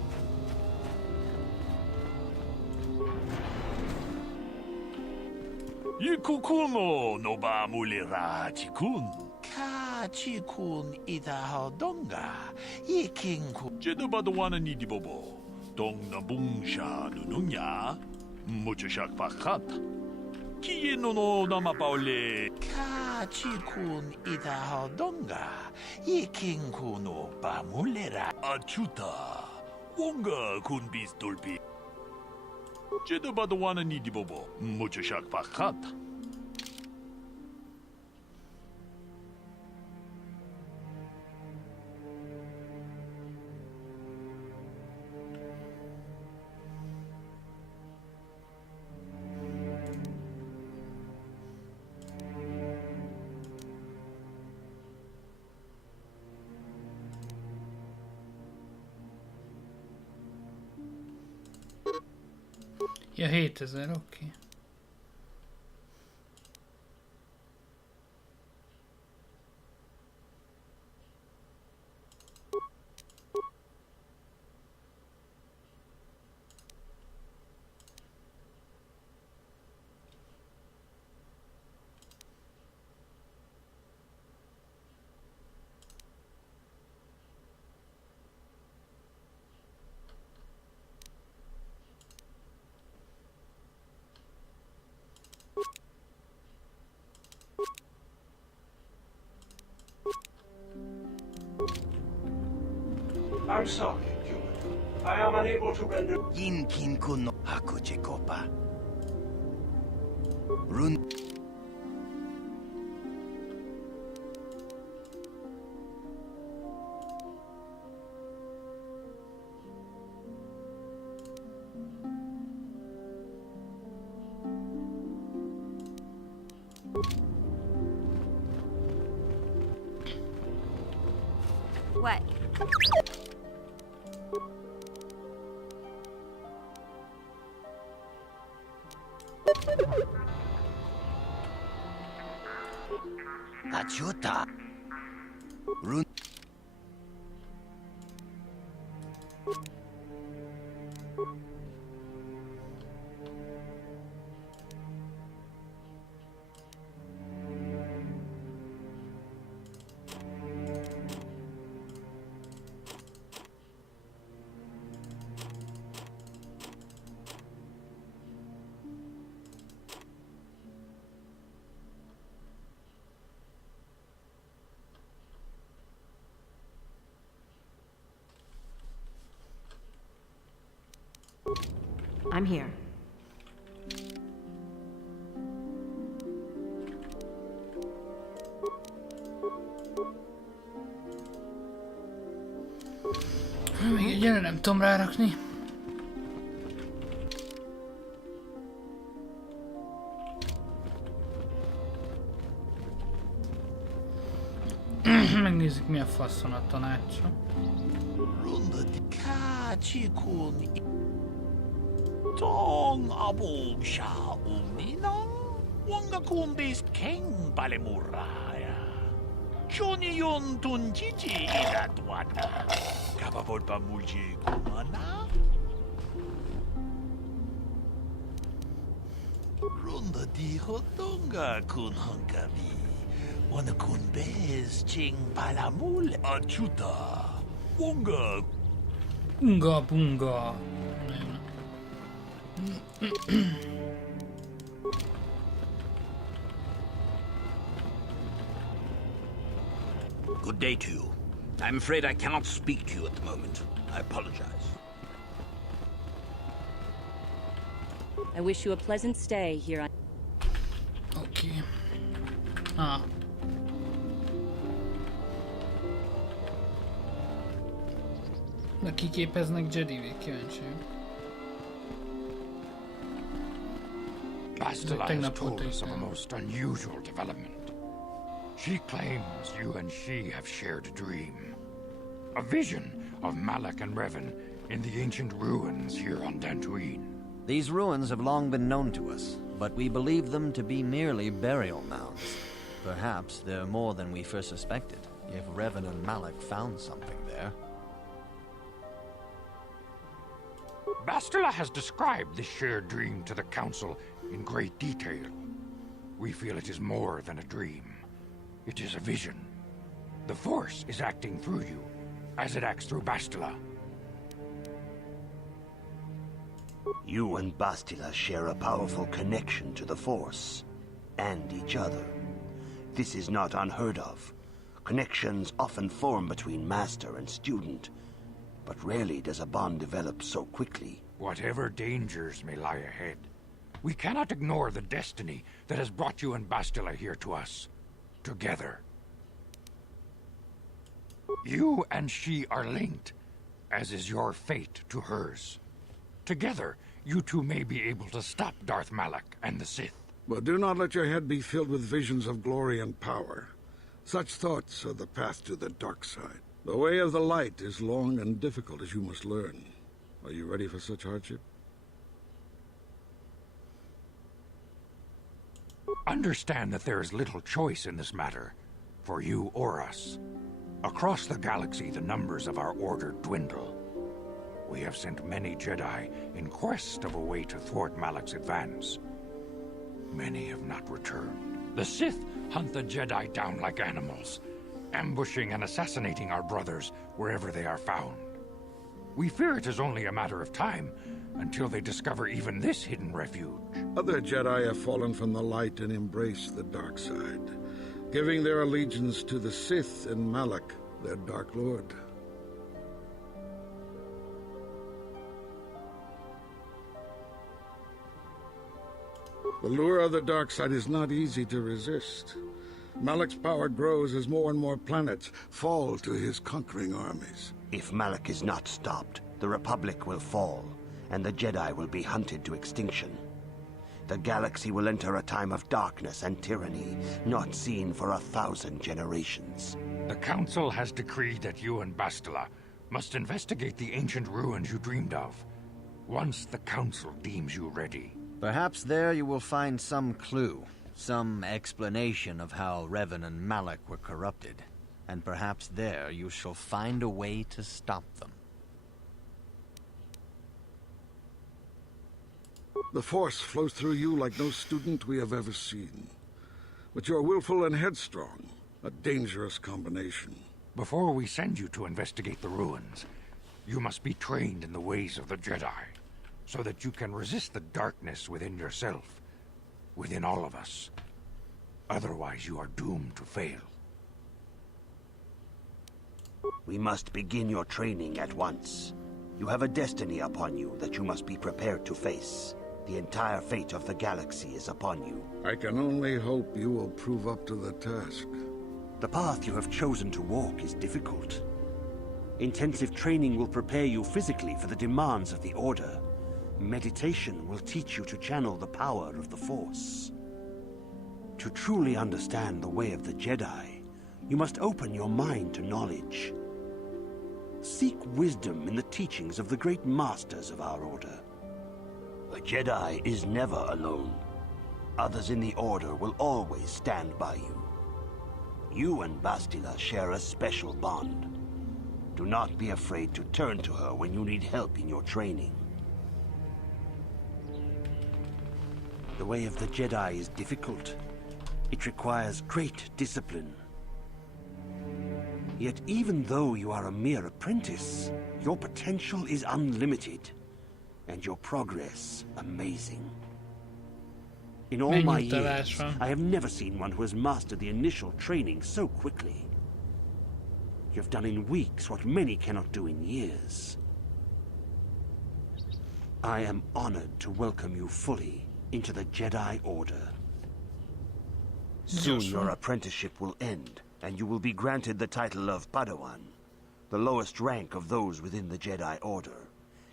Ikukuno no ba mulira chikun. Ka chikun idahadonga. Ikinku. Jedabadwana ni dibobo. Dong na bungsha nununya. Mucho shak pakat. Kieno no namapaule. Ka chikun idahadonga. Ikinku no ba mulira. Achuta. Wonga kun bis dolpi. Jedabadwana ni dibobo. Mucho shak pakat. Ja, 7000, oké. I'm sorry, human. I am unable to render... Yinkin kuno hakuche kopa. Run. What? Achuta. Run. I'm here. Még egyre nem tudom rárakni. Megnézzük, mi a faszon a tanácsa. Tong abungsha umnina. Wanga kun bis keng balemuraya. Johnny yon tunjiji inatwana. Kapapol pamulji kumana. Runda di hotonga kun honkabi. Wana kun bez ching balamul achuta. Wanga. Unga bunga. Good day to you. I'm afraid I cannot speak to you at the moment. I apologize. I wish you a pleasant stay here on... Okay. Ah. Na kiképeznek Jedi-vé, kíváncsi. Bastila has told us of a most unusual development. She claims you and she have shared a dream. A vision of Malak and Revan in the ancient ruins here on Dantooine. These ruins have long been known to us, but we believe them to be merely burial mounds. Perhaps they're more than we first suspected, if Revan and Malak found something there. Bastila has described this shared dream to the Council in great detail. We feel it is more than a dream. It is a vision. The Force is acting through you, as it acts through Bastila. You and Bastila share a powerful connection to the Force, and each other. This is not unheard of. Connections often form between master and student, but rarely does a bond develop so quickly. Whatever dangers may lie ahead, we cannot ignore the destiny that has brought you and Bastila here to us, together. You and she are linked, as is your fate to hers. Together, you two may be able to stop Darth Malak and the Sith. But do not let your head be filled with visions of glory and power. Such thoughts are the path to the dark side. The way of the light is long and difficult, as you must learn. Are you ready for such hardship? Understand that there is little choice in this matter, for you or us. Across the galaxy, the numbers of our order dwindle. We have sent many Jedi in quest of a way to thwart Malak's advance. Many have not returned. The Sith hunt the Jedi down like animals, ambushing and assassinating our brothers wherever they are found. We fear it is only a matter of time until they discover even this hidden refuge. Other Jedi have fallen from the light and embraced the dark side, giving their allegiance to the Sith and Malak, their Dark Lord. The lure of the dark side is not easy to resist. Malak's power grows as more and more planets fall to his conquering armies. If Malak is not stopped, the Republic will fall, and the Jedi will be hunted to extinction. The galaxy will enter a time of darkness and tyranny, not seen for 1,000 generations. The Council has decreed that you and Bastila must investigate the ancient ruins you dreamed of, once the Council deems you ready. Perhaps there you will find some clue, some explanation of how Revan and Malak were corrupted. And perhaps there you shall find a way to stop them. The Force flows through you like no student we have ever seen. But you're willful and headstrong, a dangerous combination. Before we send you to investigate the ruins, you must be trained in the ways of the Jedi, so that you can resist the darkness within yourself, within all of us. Otherwise, you are doomed to fail. We must begin your training at once. You have a destiny upon you that you must be prepared to face. The entire fate of the galaxy is upon you. I can only hope you will prove up to the task. The path you have chosen to walk is difficult. Intensive training will prepare you physically for the demands of the Order. Meditation will teach you to channel the power of the Force. To truly understand the way of the Jedi, you must open your mind to knowledge. Seek wisdom in the teachings of the great masters of our Order. The Jedi is never alone. Others in the Order will always stand by you. You and Bastila share a special bond. Do not be afraid to turn to her when you need help in your training. The way of the Jedi is difficult. It requires great discipline. Yet even though you are a mere apprentice, your potential is unlimited, and your progress amazing. In all my years, I have never seen one who has mastered the initial training so quickly. You have done in weeks what many cannot do in years. I am honored to welcome you fully into the Jedi Order. Soon your apprenticeship will end, and you will be granted the title of Padawan, the lowest rank of those within the Jedi Order.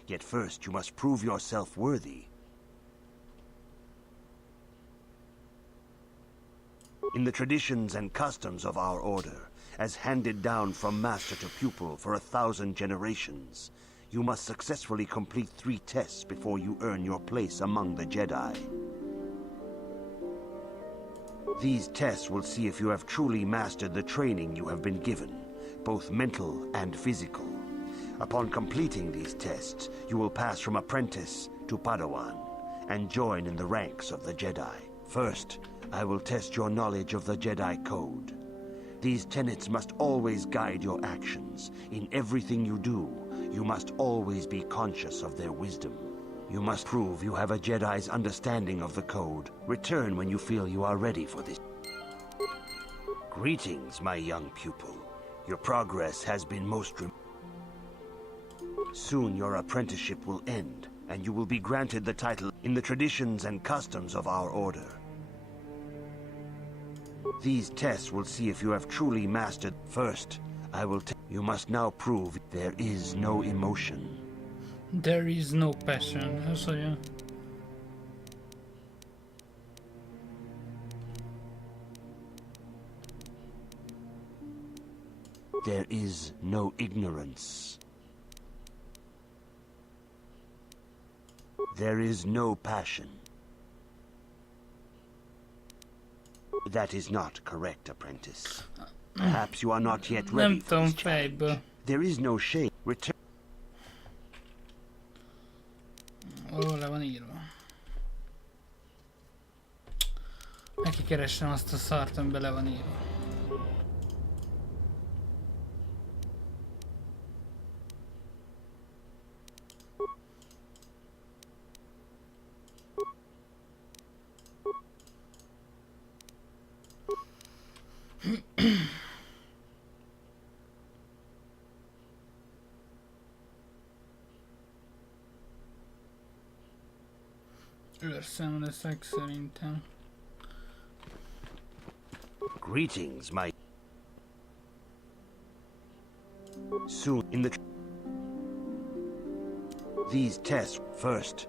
Yet first you must prove yourself worthy. In the traditions and customs of our Order, as handed down from master to pupil for 1,000 generations, you must successfully complete 3 tests before you earn your place among the Jedi. These tests will see if you have truly mastered the training you have been given, both mental and physical. Upon completing these tests, you will pass from apprentice to Padawan, and join in the ranks of the Jedi. First, I will test your knowledge of the Jedi Code. These tenets must always guide your actions. In everything you do, you must always be conscious of their wisdom. You must prove you have a Jedi's understanding of the Code. Return when you feel you are ready for this. Greetings, my young pupil. Your progress has been Soon your apprenticeship will end, and you will be granted the title in the traditions and customs of our order. These tests will see if you have truly mastered. First, I will you must now prove there is no emotion. There is no passion. Also, yeah. There is no ignorance. There is no passion. That is not correct, apprentice. Perhaps you are not yet ready for this challenge. There is no shame. Return. Le van írva. Neki keresem azt a szart, amiben le van írva. Őrszem leszek szerintem. Greetings, my... Soon in the... These tests first.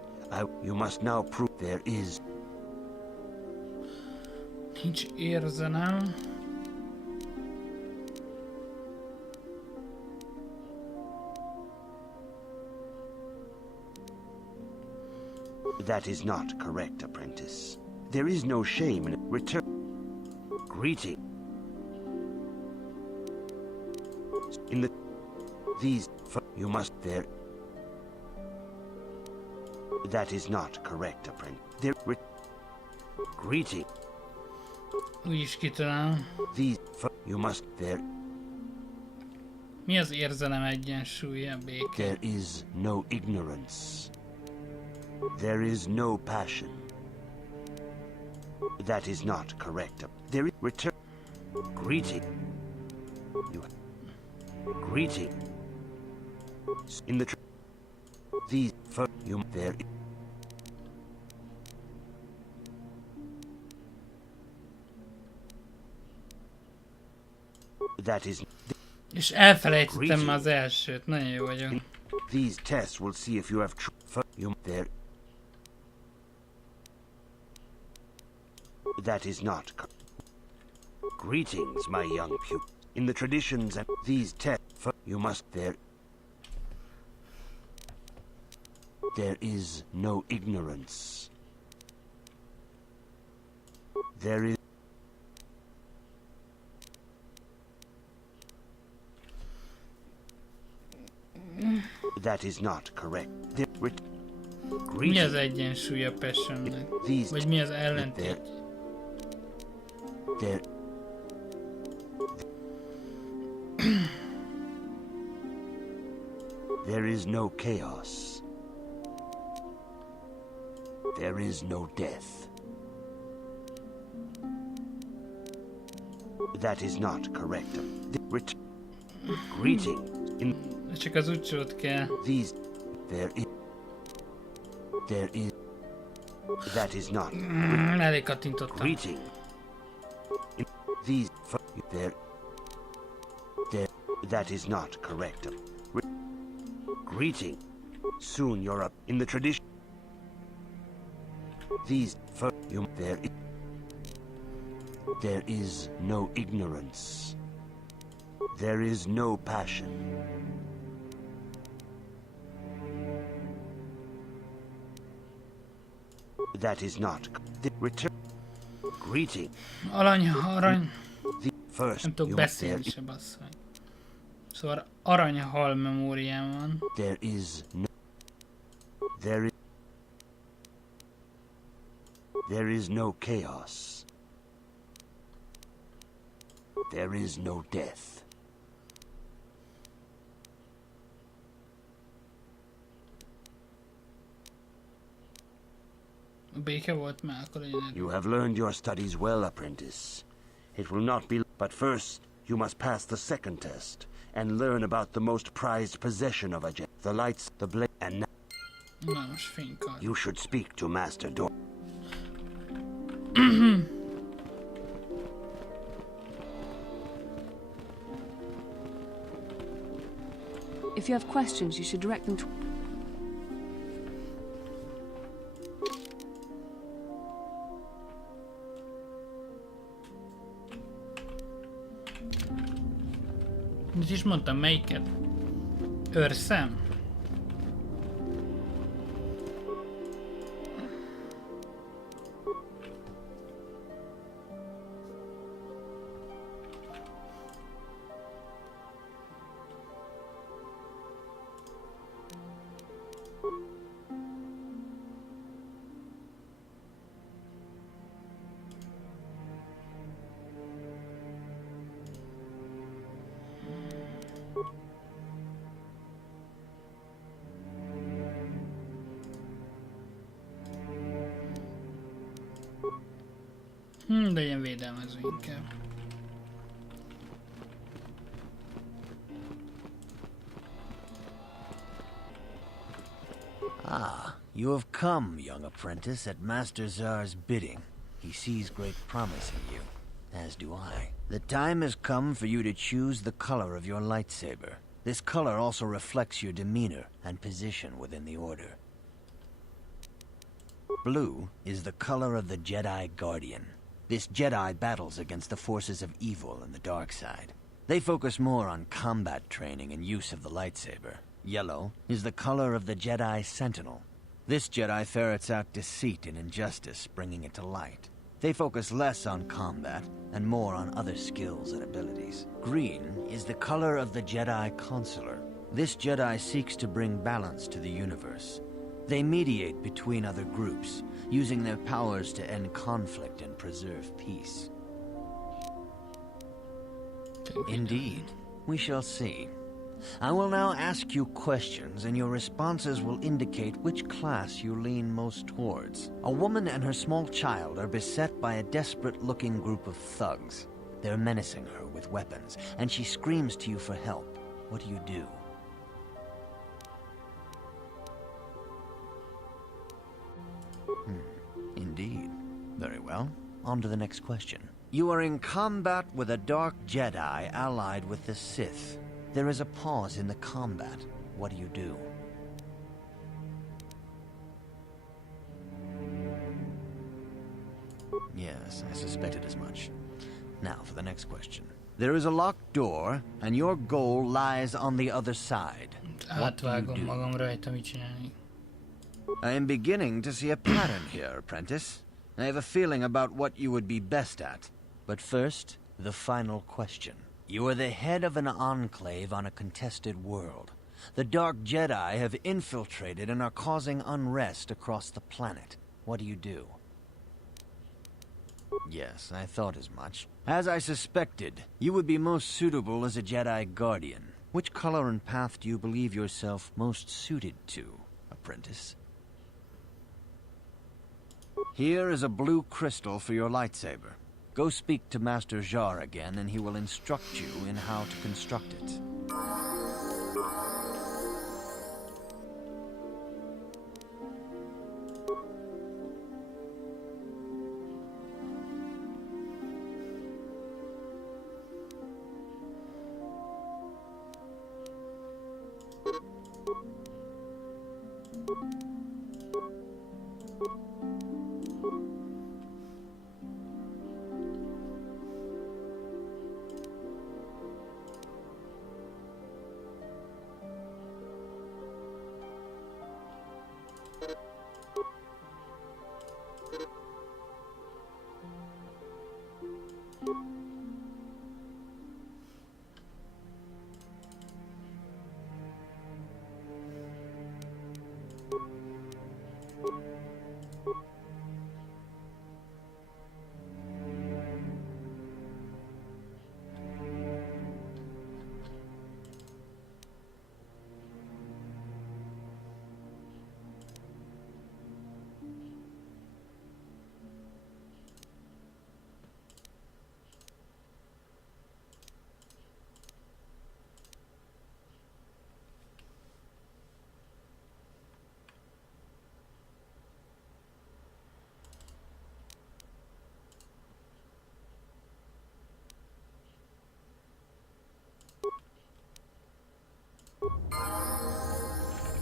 You must now prove there is... Nincs érzelem. That is not correct, apprentice. There is no shame in return. Greeting. In the... These... You must... There... That is not correct, apprentice. There... Greeting. Úgy is kitalálom. These... You must... There... Mi az érzelem egyensúlya, béke? There is no ignorance. There is no passion. That is not correct. There is return. Greeting. You. Greeting. In the. These. You. There. That is. És elfelejtettem az elsőt. Nagyon jó vagyok. These tests will see if you have you there. That is not. Greetings, my young pupil. In the traditions and these tests, you must there. There is no ignorance. There is. That is not correct. Mi az egyensúly a passionnek? Vagy mi az ellentét? There is no chaos. There is no death. That is not correct. Greeting. Csak az úcsót kell. These. There is. That is not. Elég kattintottam. Greeting. These. There. That is not correct. Greeting. Soon you're up in the tradition. These. There is no ignorance. There is no passion. That is not. Return. Greeting. Arany. First, nem tudok beszélni se, basszony. Szóval aranyhal memóriám van. There is no. There is. There is no chaos. There is no death. A béke volt már, akkor legyen. You have learned your studies well, apprentice. It will not be... But first, you must pass the second test and learn about the most prized possession of a Jedi. The lights, the blade, and... Na most fénykard. You should speak to Master Dor. If you have questions, you should direct them to... Mit is mondtam, melyiket? Őrszem? Legyen védelmező inkább. Ah, you have come, young apprentice, at Master Zar's bidding. He sees great promise in you, as do I. The time has come for you to choose the color of your lightsaber. This color also reflects your demeanor and position within the Order. Blue is the color of the Jedi Guardian. This Jedi battles against the forces of evil and the dark side. They focus more on combat training and use of the lightsaber. Yellow is the color of the Jedi Sentinel. This Jedi ferrets out deceit and injustice, bringing it to light. They focus less on combat and more on other skills and abilities. Green is the color of the Jedi Consular. This Jedi seeks to bring balance to the universe. They mediate between other groups, using their powers to end conflict and preserve peace. Indeed, we shall see. I will now ask you questions, and your responses will indicate which class you lean most towards. A woman and her small child are beset by a desperate-looking group of thugs. They're menacing her with weapons, and she screams to you for help. What do? Indeed. Very well. On to the next question. You are in combat with a dark Jedi allied with the Sith. There is a pause in the combat. What do? Yes, I suspected as much. Now for the next question. There is a locked door, and your goal lies on the other side. What do? Magam rajta, mit csinálni. I am beginning to see a pattern here, apprentice. I have a feeling about what you would be best at. But first, the final question. You are the head of an enclave on a contested world. The Dark Jedi have infiltrated and are causing unrest across the planet. What do? Yes, I thought as much. As I suspected, you would be most suitable as a Jedi Guardian. Which color and path do you believe yourself most suited to, apprentice? Here is a blue crystal for your lightsaber. Go speak to Master Jar again, and he will instruct you in how to construct it.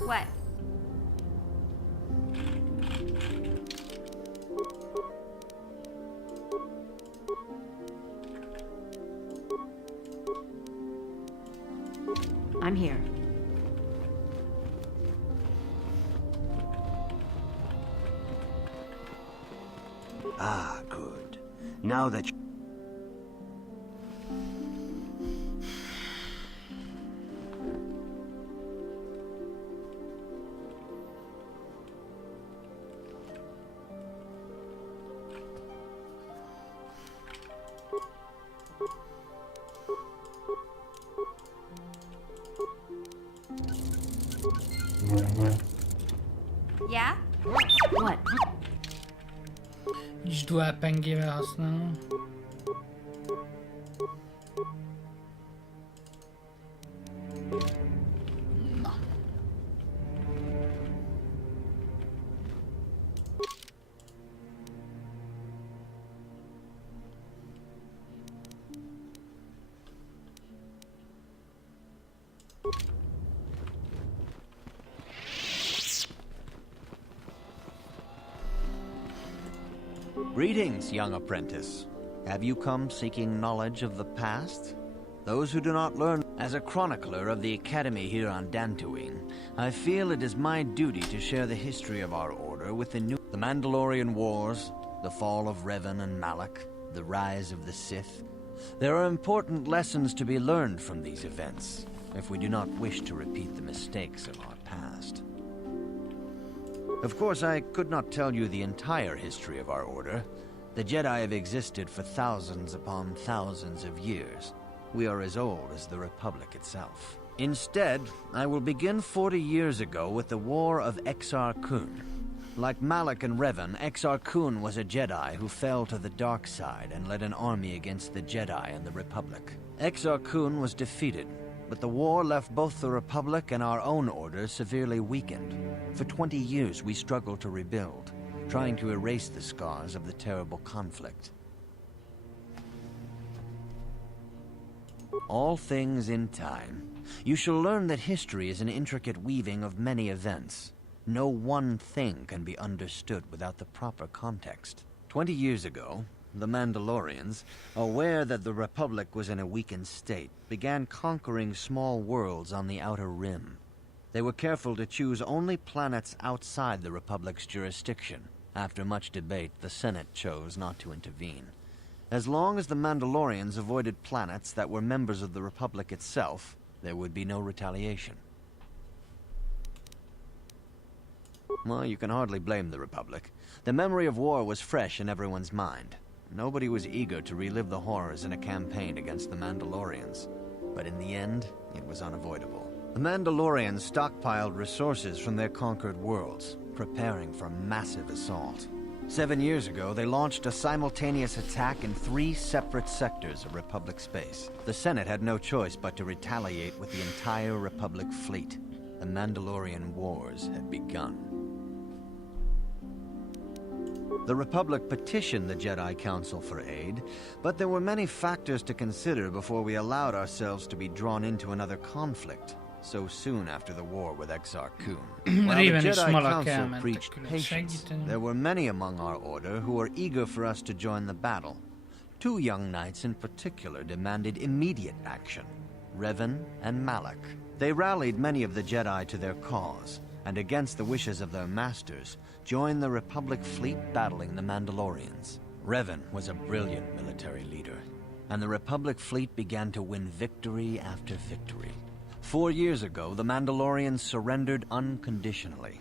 What? I'm here. Ah, good. Now that Yeah? What? És dual pengével használom. Na. Greetings, young apprentice. Have you come seeking knowledge of the past? Those who do not learn. As a chronicler of the Academy here on Dantooine, I feel it is my duty to share the history of our order with the Mandalorian Wars, the fall of Revan and Malak, the rise of the Sith. There are important lessons to be learned from these events, if we do not wish to repeat the mistakes of our past. Of course, I could not tell you the entire history of our order. The Jedi have existed for thousands upon thousands of years. We are as old as the Republic itself. Instead, I will begin 40 years ago with the War of Exar Kun. Like Malak and Revan, Exar Kun was a Jedi who fell to the dark side and led an army against the Jedi and the Republic. Exar Kun was defeated, but the war left both the Republic and our own order severely weakened. For 20 years we struggled to rebuild, trying to erase the scars of the terrible conflict. All things in time. You shall learn that history is an intricate weaving of many events. No one thing can be understood without the proper context. 20 years ago, the Mandalorians, aware that the Republic was in a weakened state, began conquering small worlds on the Outer Rim. They were careful to choose only planets outside the Republic's jurisdiction. After much debate, the Senate chose not to intervene. As long as the Mandalorians avoided planets that were members of the Republic itself, there would be no retaliation. Well, you can hardly blame the Republic. The memory of war was fresh in everyone's mind. Nobody was eager to relive the horrors in a campaign against the Mandalorians. But in the end, it was unavoidable. The Mandalorians stockpiled resources from their conquered worlds, preparing for a massive assault. 7 years ago, they launched a simultaneous attack in 3 separate sectors of Republic space. The Senate had no choice but to retaliate with the entire Republic fleet. The Mandalorian Wars had begun. The Republic petitioned the Jedi Council for aid, but there were many factors to consider before we allowed ourselves to be drawn into another conflict, so soon after the war with Exar Kun. While the Jedi Council preached patience, there were many among our order who were eager for us to join the battle. 2 young knights in particular demanded immediate action, Revan and Malak. They rallied many of the Jedi to their cause, and against the wishes of their masters, joined the Republic fleet battling the Mandalorians. Revan was a brilliant military leader, and the Republic fleet began to win victory after victory. 4 years ago, the Mandalorians surrendered unconditionally.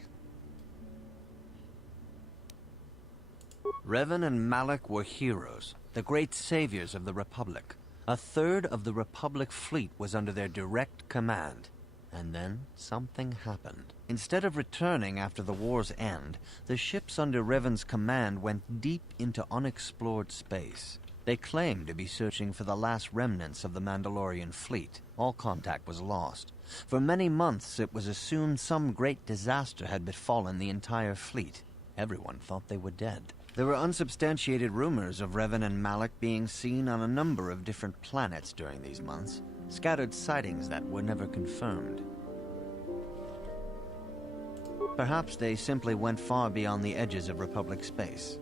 Revan and Malak were heroes, the great saviors of the Republic. 1/3 of the Republic fleet was under their direct command. And then something happened. Instead of returning after the war's end, the ships under Revan's command went deep into unexplored space. They claimed to be searching for the last remnants of the Mandalorian fleet. All contact was lost. For many months it was assumed some great disaster had befallen the entire fleet. Everyone thought they were dead. There were unsubstantiated rumors of Revan and Malak being seen on a number of different planets during these months. Scattered sightings that were never confirmed. Perhaps they simply went far beyond the edges of Republic space.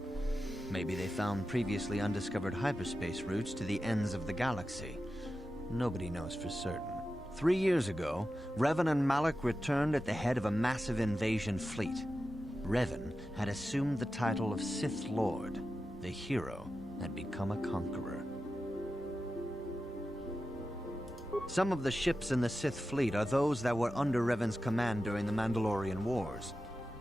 Maybe they found previously undiscovered hyperspace routes to the ends of the galaxy. Nobody knows for certain. 3 years ago, Revan and Malak returned at the head of a massive invasion fleet. Revan had assumed the title of Sith Lord. The hero had become a conqueror. Some of the ships in the Sith fleet are those that were under Revan's command during the Mandalorian Wars,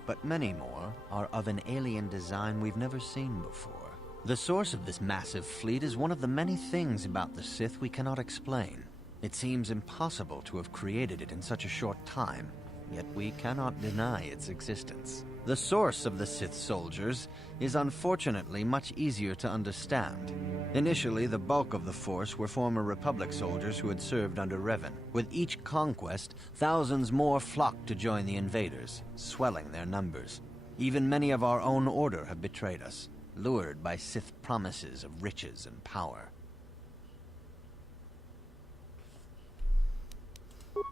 but many more are of an alien design we've never seen before. The source of this massive fleet is one of the many things about the Sith we cannot explain. It seems impossible to have created it in such a short time, yet we cannot deny its existence. The source of the Sith soldiers is unfortunately much easier to understand. Initially, the bulk of the force were former Republic soldiers who had served under Revan. With each conquest, thousands more flocked to join the invaders, swelling their numbers. Even many of our own order have betrayed us, lured by Sith promises of riches and power.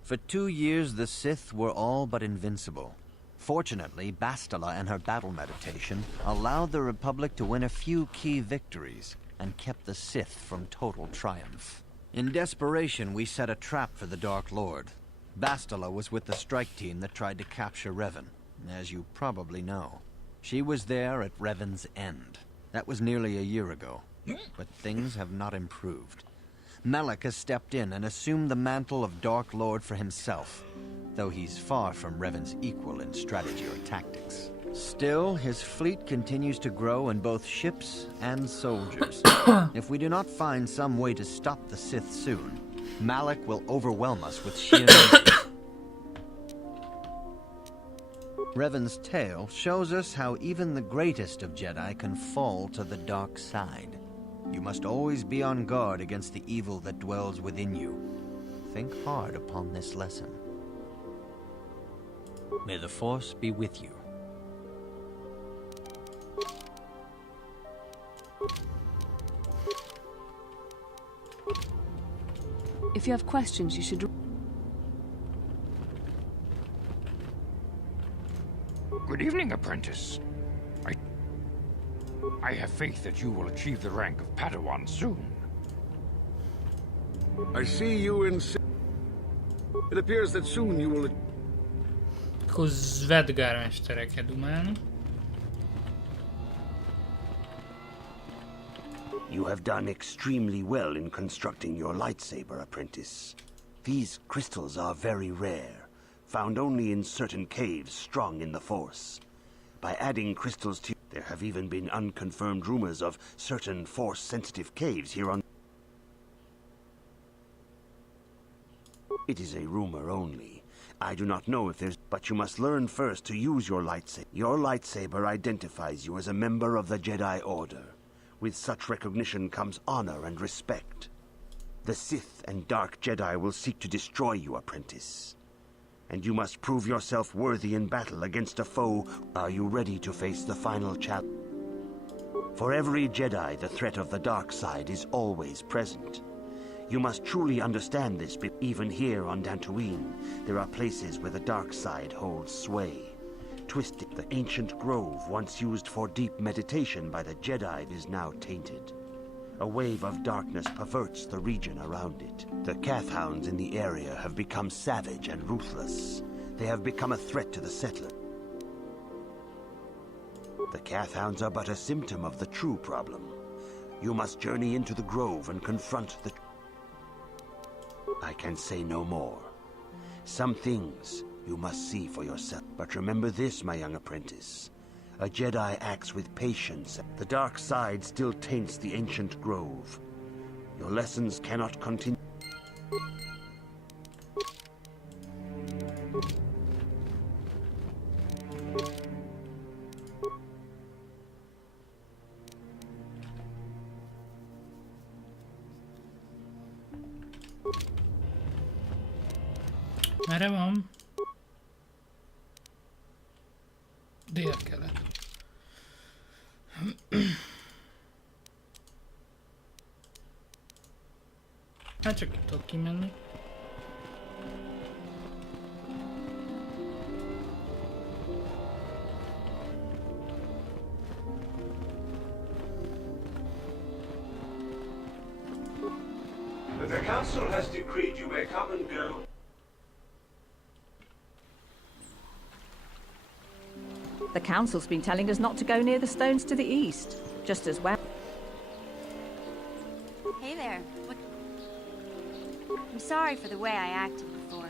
For 2 years, the Sith were all but invincible. Fortunately, Bastila and her battle meditation allowed the Republic to win a few key victories and kept the Sith from total triumph. In desperation, we set a trap for the Dark Lord. Bastila was with the strike team that tried to capture Revan, as you probably know. She was there at Revan's end. That was nearly a year ago, but things have not improved. Malak has stepped in and assumed the mantle of Dark Lord for himself, though he's far from Revan's equal in strategy or tactics. Still, his fleet continues to grow in both ships and soldiers. If we do not find some way to stop the Sith soon, Malak will overwhelm us with sheer numbers. Revan's tale shows us how even the greatest of Jedi can fall to the dark side. You must always be on guard against the evil that dwells within you. Think hard upon this lesson. May the Force be with you. If you have questions, you should... Good evening, apprentice. I have faith that you will achieve the rank of Padawan soon. I see you in... It appears that soon you will... Akkor Zvedgár-mestere kell dumálni. You have done extremely well in constructing your lightsaber, apprentice. These crystals are very rare, found only in certain caves strong in the Force. By adding crystals to... There have even been unconfirmed rumors of certain Force-sensitive caves here on... It is a rumor only. I do not know if there's... But you must learn first to use your lightsaber. Your lightsaber identifies you as a member of the Jedi Order. With such recognition comes honor and respect. The Sith and Dark Jedi will seek to destroy you, apprentice. And you must prove yourself worthy in battle against a foe. Are you ready to face the final challenge? For every Jedi, the threat of the dark side is always present. You must truly understand this. Even here on Dantooine, there are places where the dark side holds sway. Twisted, the ancient grove once used for deep meditation by the Jedi is now tainted. A wave of darkness perverts the region around it. The Kath-hounds in the area have become savage and ruthless. They have become a threat to the settler. The Kath-hounds are but a symptom of the true problem. You must journey into the grove and confront the... I can say no more. Some things you must see for yourself. But remember this, my young apprentice. A Jedi acts with patience. The dark side still taints the ancient grove. Your lessons cannot continue. Merre van? Délkelet. Hát csak itt tudok kimenni. Council has decreed you may come and go. The council's been telling us not to go near the stones to the east, just as well. Hey there. I'm sorry for the way I acted before.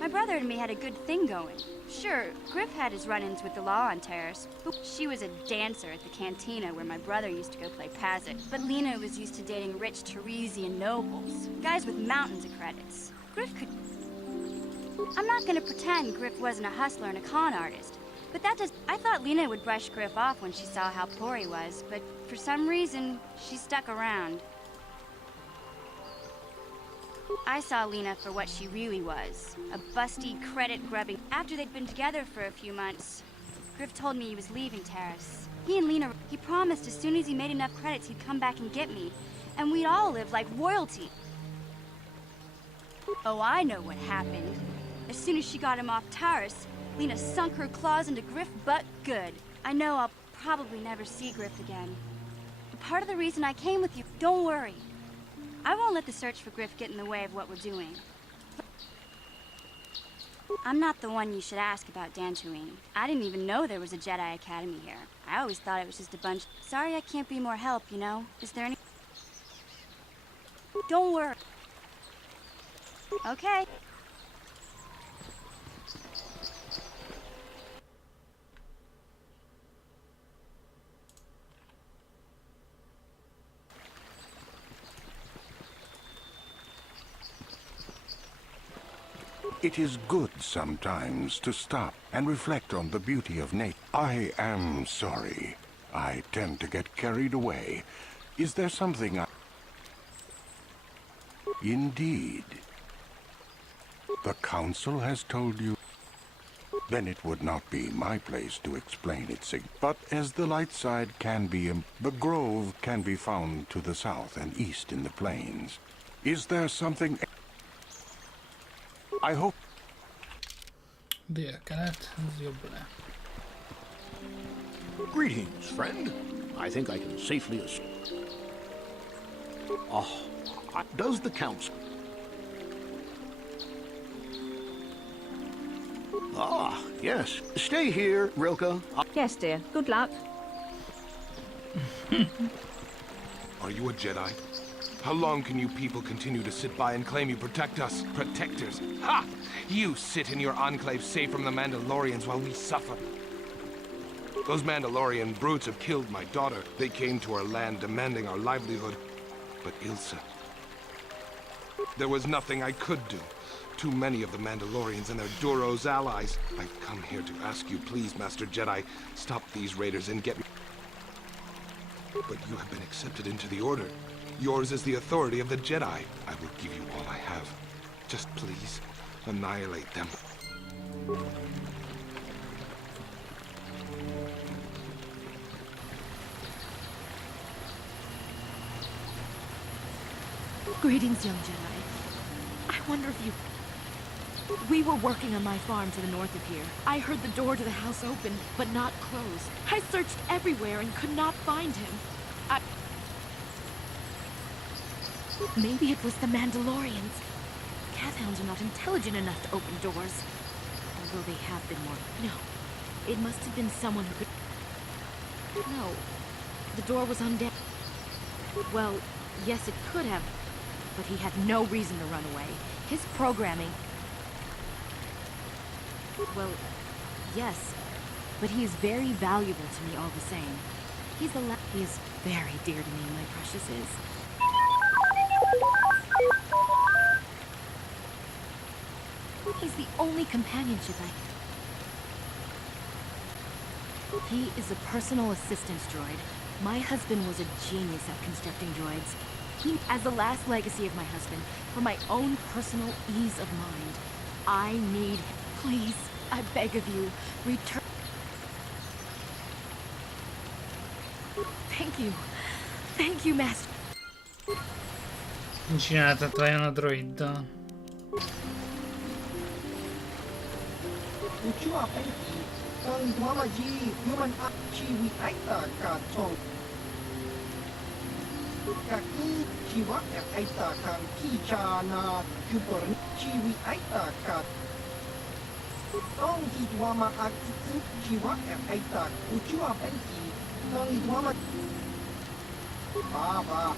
My brother and me had a good thing going. Sure, Griff had his run-ins with the law on Taris. She was a dancer at the cantina where my brother used to go play Pazik. But Lena was used to dating rich Tarisian nobles, guys with mountains of credits. Griff could... I'm not gonna pretend Griff wasn't a hustler and a con artist, but that does... I thought Lena would brush Griff off when she saw how poor he was, but for some reason, she stuck around. I saw Lena for what she really was, a busty, credit-grubbing... After they'd been together for a few months, Griff told me he was leaving Taris. He and Lena... He promised as soon as he made enough credits, he'd come back and get me, and we'd all live like royalty. Oh, I know what happened. As soon as she got him off Taris, Lena sunk her claws into Griff but good. I know I'll probably never see Griff again. But part of the reason I came with you, don't worry. I won't let the search for Griff get in the way of what we're doing. I'm not the one you should ask about Dantooine. I didn't even know there was a Jedi Academy here. I always thought it was just a bunch... Sorry I can't be more help, you know? Is there any... Don't worry. Okay. It is good sometimes to stop and reflect on the beauty of nature. I am sorry. I tend to get carried away. Is there something I... Indeed. The Council has told you? Then it would not be my place to explain its but as the light side can be... The grove can be found to the south and east in the plains. Is there something... I hope... Délkelet, ez jobb le. Greetings, friend. I think I can safely assume. Oh, does the council... Ah, yes. Stay here, Rilke. Yes, dear. Good luck. Are you a Jedi? How long can you people continue to sit by and claim you protect us? Protectors? Ha! You sit in your enclave safe from the Mandalorians while we suffer. Those Mandalorian brutes have killed my daughter. They came to our land demanding our livelihood. But Ilsa... There was nothing I could do. Too many of the Mandalorians and their Duros allies. I've come here to ask you, please, Master Jedi, stop these raiders and get me... But you have been accepted into the Order. Yours is the authority of the Jedi. I will give you all I have. Just please, annihilate them. Greetings, young Jedi. I wonder if you... We were working on my farm to the north of here. I heard the door to the house open, but not close. I searched everywhere and could not find him. Maybe it was the Mandalorians. Cathounds are not intelligent enough to open doors. Although they have been more... No. It must have been someone who could... No. The door was undamaged. Well, yes, it could have. But he had no reason to run away. His programming... Well, yes. But he is very valuable to me all the same. He is very dear to me, my precious is. He's the only companionship He is a personal assistance droid. My husband was a genius at constructing droids. As the last legacy of my husband, for my own personal ease of mind, I need him. Please, I beg of you, return. Thank you. Thank you, Master. Csináltat olyan a droiddal. Kaki jiwa aita kan kichana kupor jiwi aita kat. Tong hidwama akitu jiwa aita kuchua benki. Tong hidwama Baba.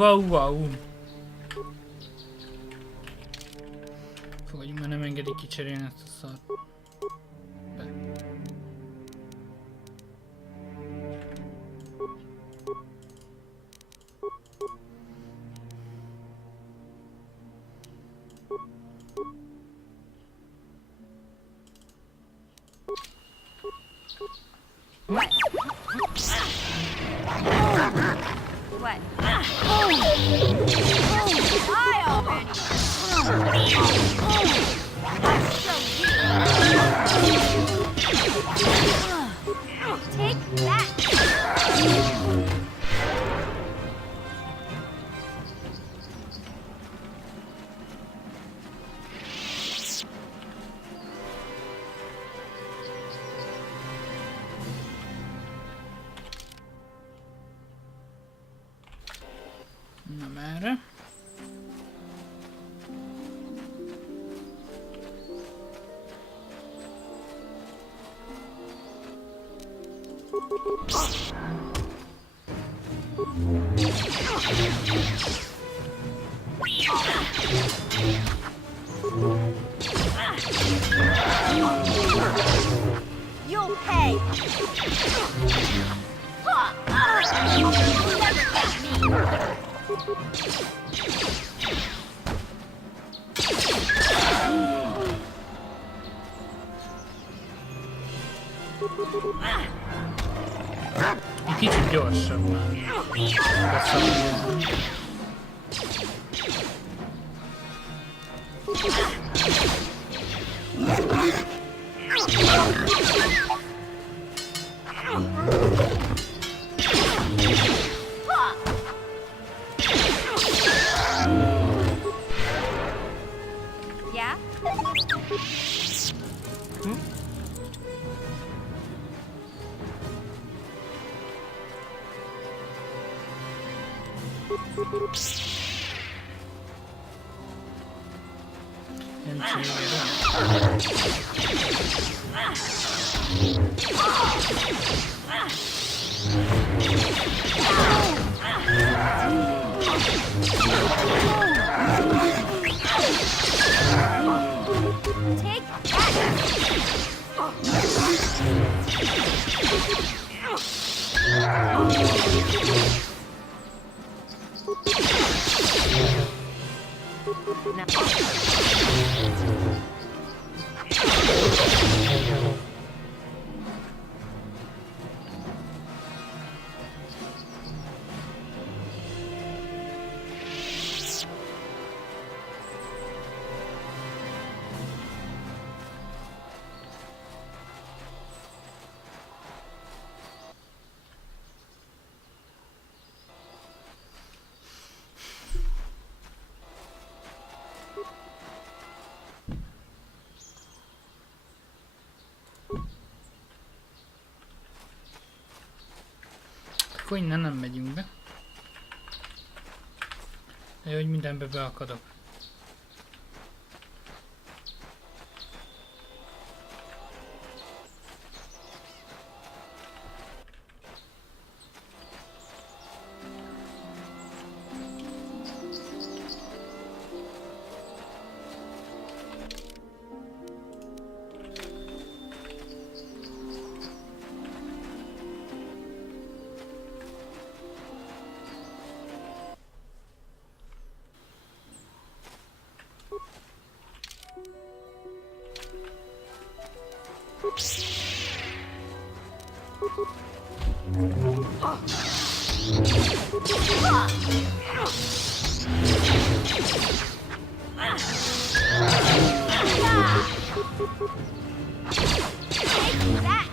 Wow. Fogadjunk, már nem engedik kicserélni ezt a szart. Be. What? What? I already. Take that. Na merre? You'll pay. You'll never catch me. Egy kicsit gyorsabb már. Yeah? Take Akkor innen nem megyünk be. De hogy mindenbe beakadok. Take that!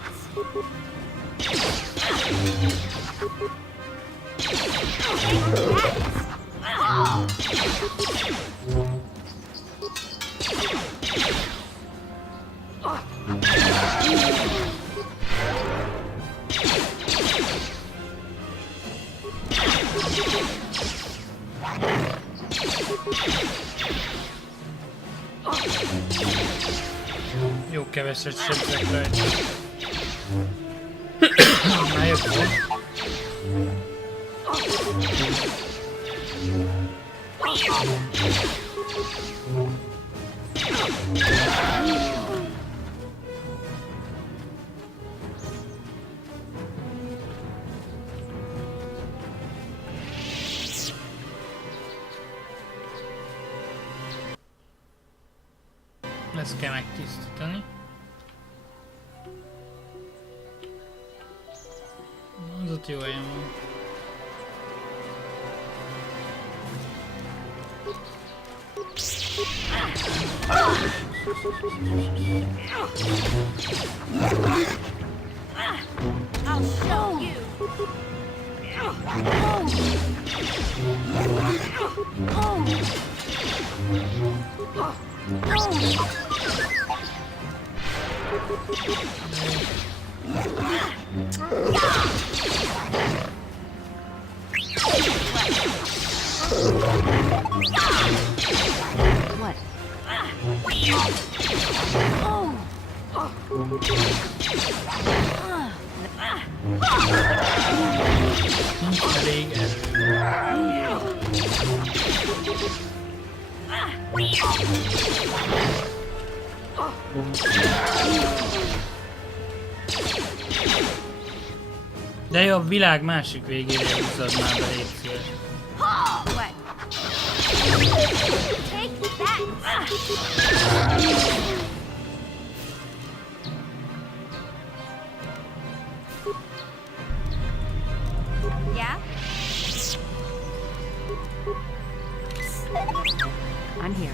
Jó keveset sebzek rajta. Már jobb volt. Ezt kell megtisztítani. Az ott jó helyen van. I'll show you! What? Nincs elég erő. De jó, a világ másik végére húzzad már be, légy szíves. What? Take that! Yeah? I'm here.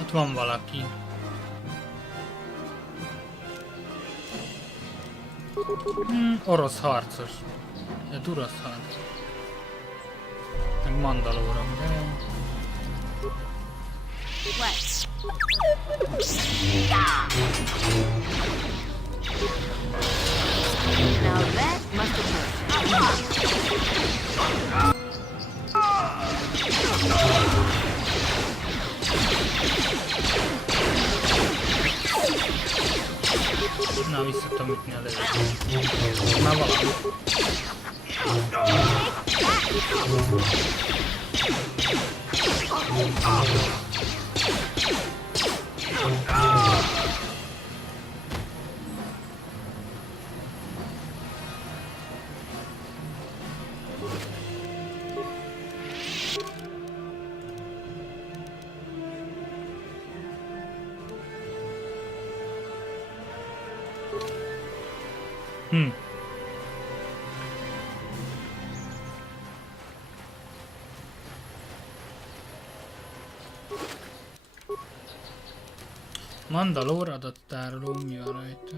Ott van valaki. Orosz harcos. Ez orosz harcos. Meg Mandalóra, de... What? Now that must have hurt. Na, vissza tudom ütni a lövést. Már valami. Mandalór adattároló, mi van rajta?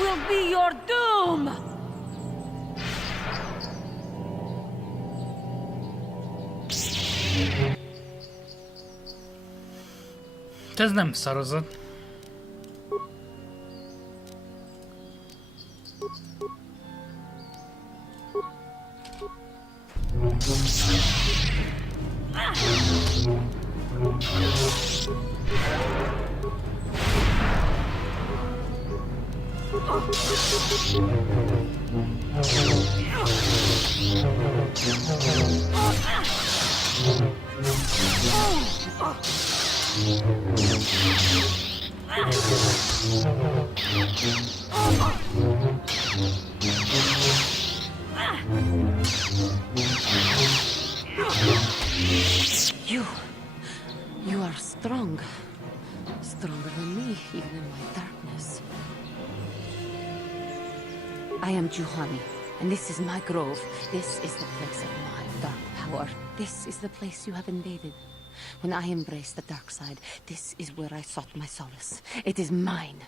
will be your doom! Ez nem szarozat. You are strong. Stronger than me, even in my darkness. I am Juhani, and this is my grove. This is the place of my dark power. This is the place you have invaded. When I embraced the dark side, this is where I sought my solace. It is mine.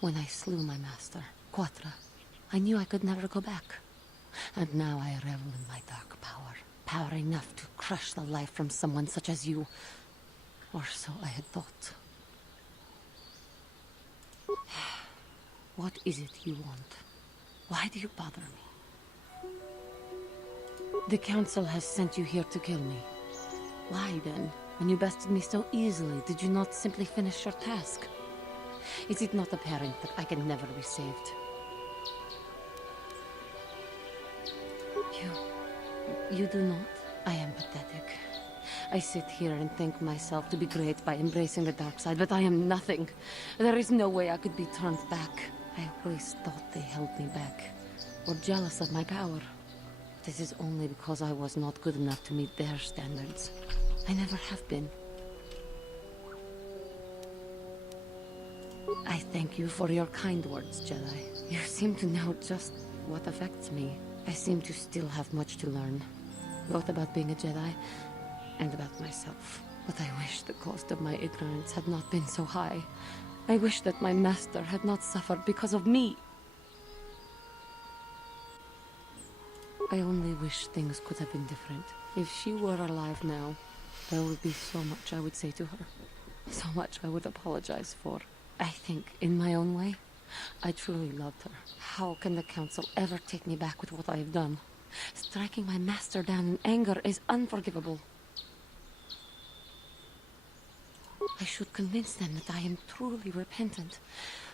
When I slew my master, Quatra, I knew I could never go back. And now I revel in my dark power. Power enough to crush the life from someone such as you. Or so I had thought. What is it you want? Why do you bother me? The council has sent you here to kill me. Why then, when you bested me so easily, did you not simply finish your task? Is it not apparent that I can never be saved? You do not? I am pathetic. I sit here and think myself to be great by embracing the dark side, but I am nothing. There is no way I could be turned back. I always thought they held me back, or jealous of my power. This is only because I was not good enough to meet their standards. I never have been. I thank you for your kind words, Jedi. You seem to know just what affects me. I seem to still have much to learn, both about being a Jedi and about myself. But I wish the cost of my ignorance had not been so high. I wish that my master had not suffered because of me. I only wish things could have been different. If she were alive now, there would be so much I would say to her. So much I would apologize for. I think, in my own way, I truly loved her. How can the council ever take me back with what I have done? Striking my master down in anger is unforgivable. I should convince them that I am truly repentant,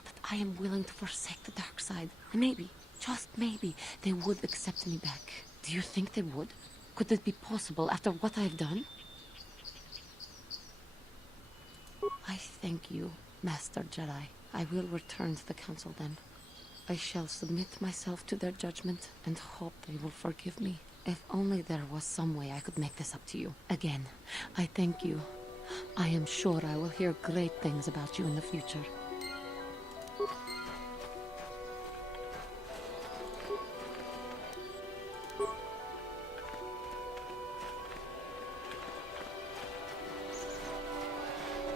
that I am willing to forsake the dark side. And maybe, just maybe, they would accept me back. Do you think they would? Could it be possible after what I have done? I thank you, Master Jedi. I will return to the council then. I shall submit myself to their judgment and hope they will forgive me. If only there was some way I could make this up to you. Again, I thank you. I am sure I will hear great things about you in the future.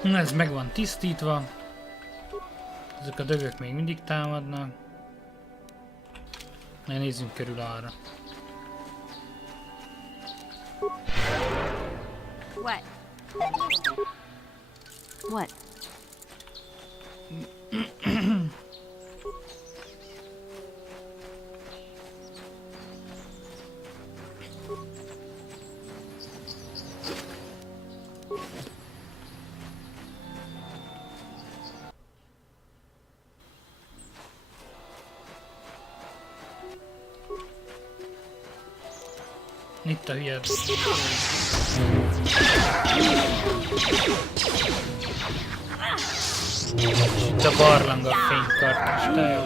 Na, ez meg van tisztítva. Ezek a dögök még mindig támadnak. Na, nézzünk körül arra. What? What? Itt a hülye. Itt a barlang a fénykart, de jó.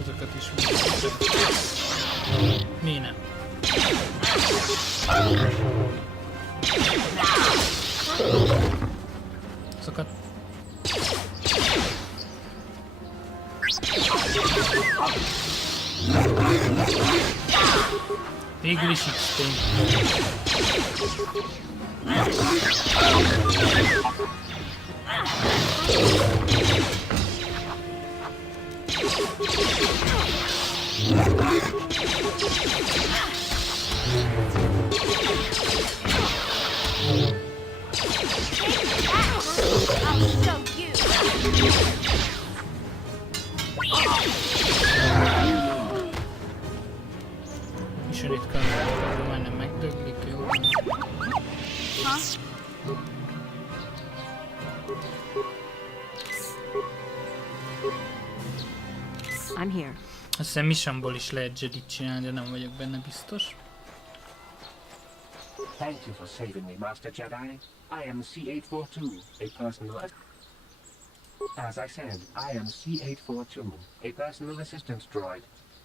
Azokat is mi nem. Azokat. Végül is XP. És ritkán majdnem megdöglik, jó? I'm here. Azt hiszem Missionból is lehet Jedit csinálni, de nem vagyok benne biztos. Thank you for saving me, Master Jedi. I am C-842, a personal... As I said, I am C-842, a personal assistance droid.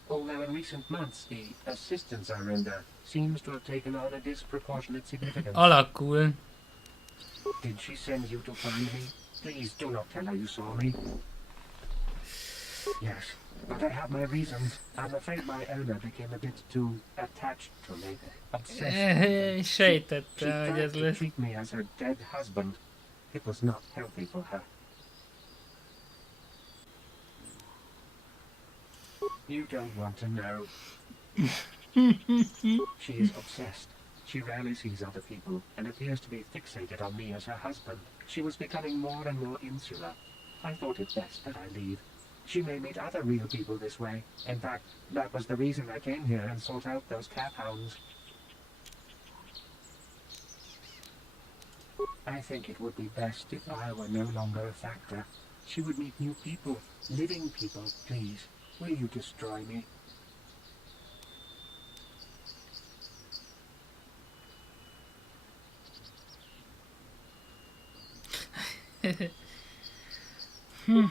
Although in recent months, the assistance I render seems to have taken on a disproportionate significance. Alakul. Did she send you to find me? Please do not tell her you saw me. Yes, but I have my reasons. I'm afraid my owner became a bit too attached to me. Obsessed. Sejtette, hogy ez to lesz. treat me as her dead husband. It was not healthy for her. You don't want to know. She is obsessed. She rarely sees other people and appears to be fixated on me as her husband. She was becoming more and more insular. I thought it best that I leave. She may meet other real people this way. In fact, that was the reason I came here and sought out those cat hounds. I think it would be best if I were no longer a factor. She would meet new people, living people. Please, will you destroy me?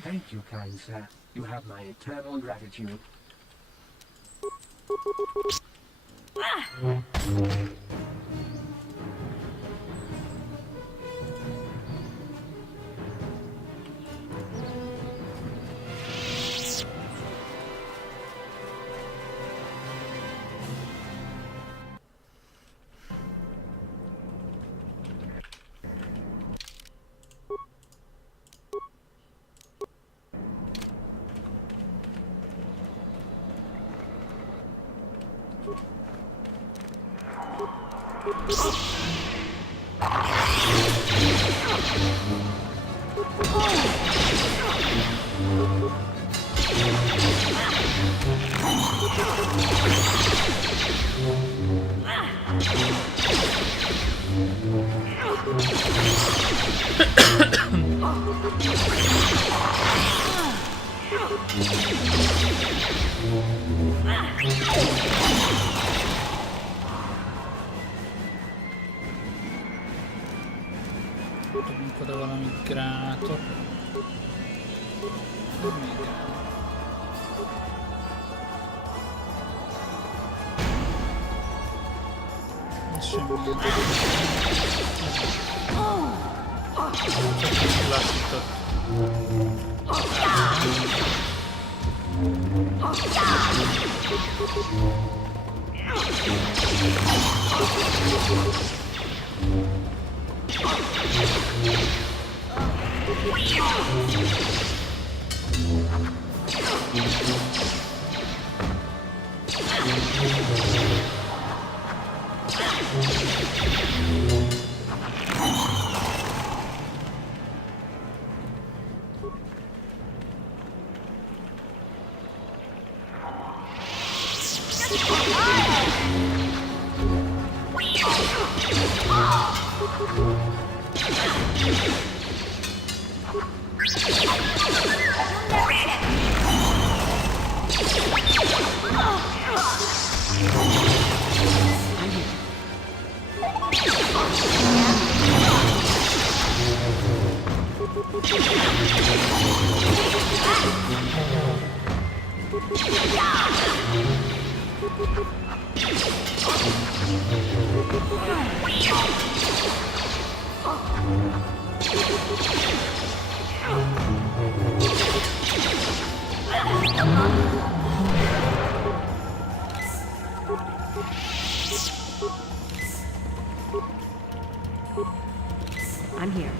Thank you, kind sir. You have my eternal gratitude. Dobjunk oda valami gránátot. Még gránát. Semmi. Csak lassított. I'm here.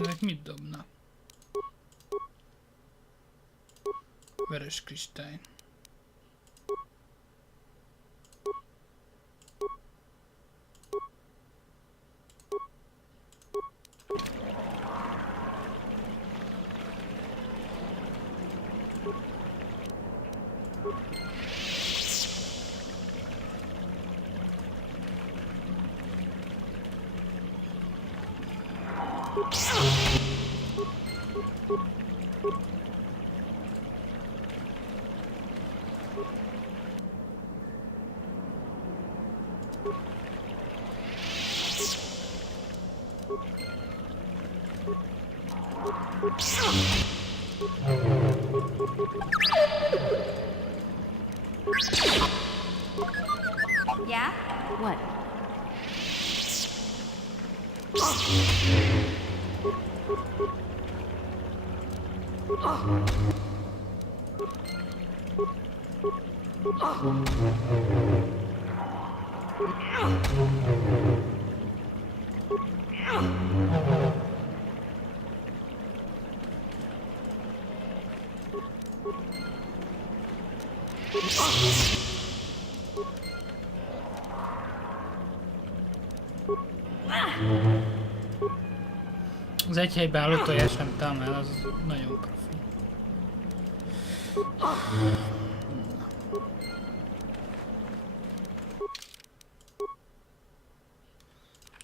Ezek mit dobnak? Vörös kristály. Yeah? What? Az egy helyben álló tojás nem támel, az nagyon profi.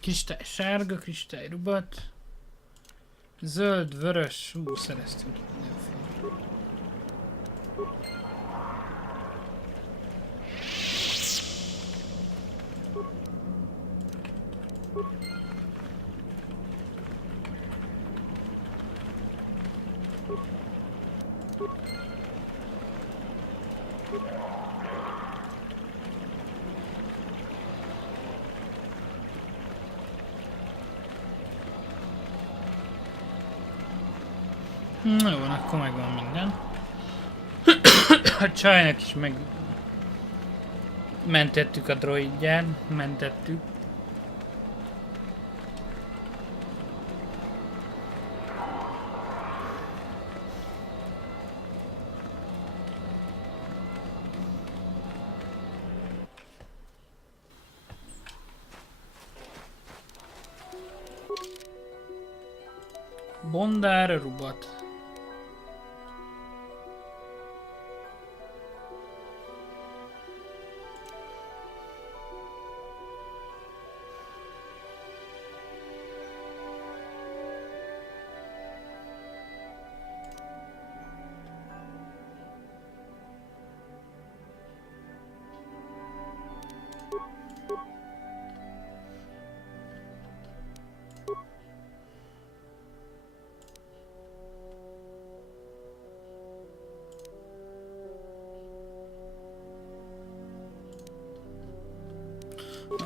Kristály sárga, kristály rubat. Zöld, vörös, szereztünk itt mindenféle. Na jó, akkor megvan minden. A csajnak is mentettük a droidját, mentettük. Bondár rubat.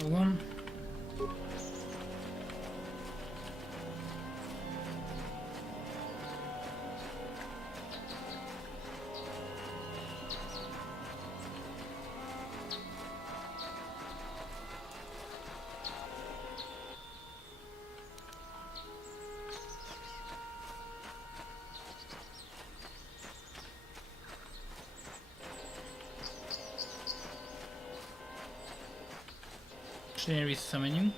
Van. És én visszamegyünk.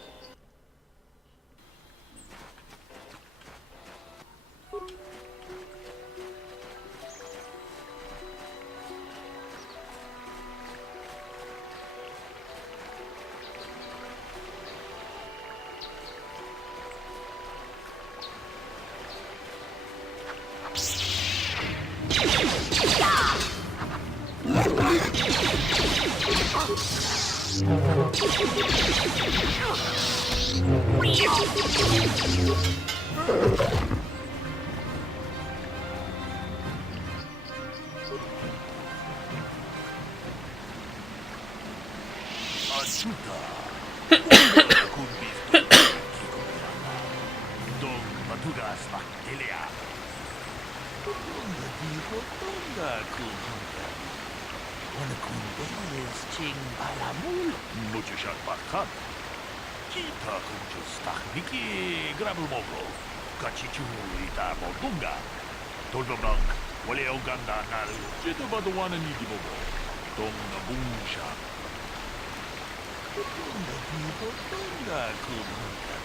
Wanakun bez ching balamul. Muchashat bakhat. Kita kunjus takniki grabumogo. Kachichu ita bodunga. Tolbabang, wale oganda naru. Jeta baduana nidibogo. Dong na bunsha. Dunga dibo dunga kunhunga.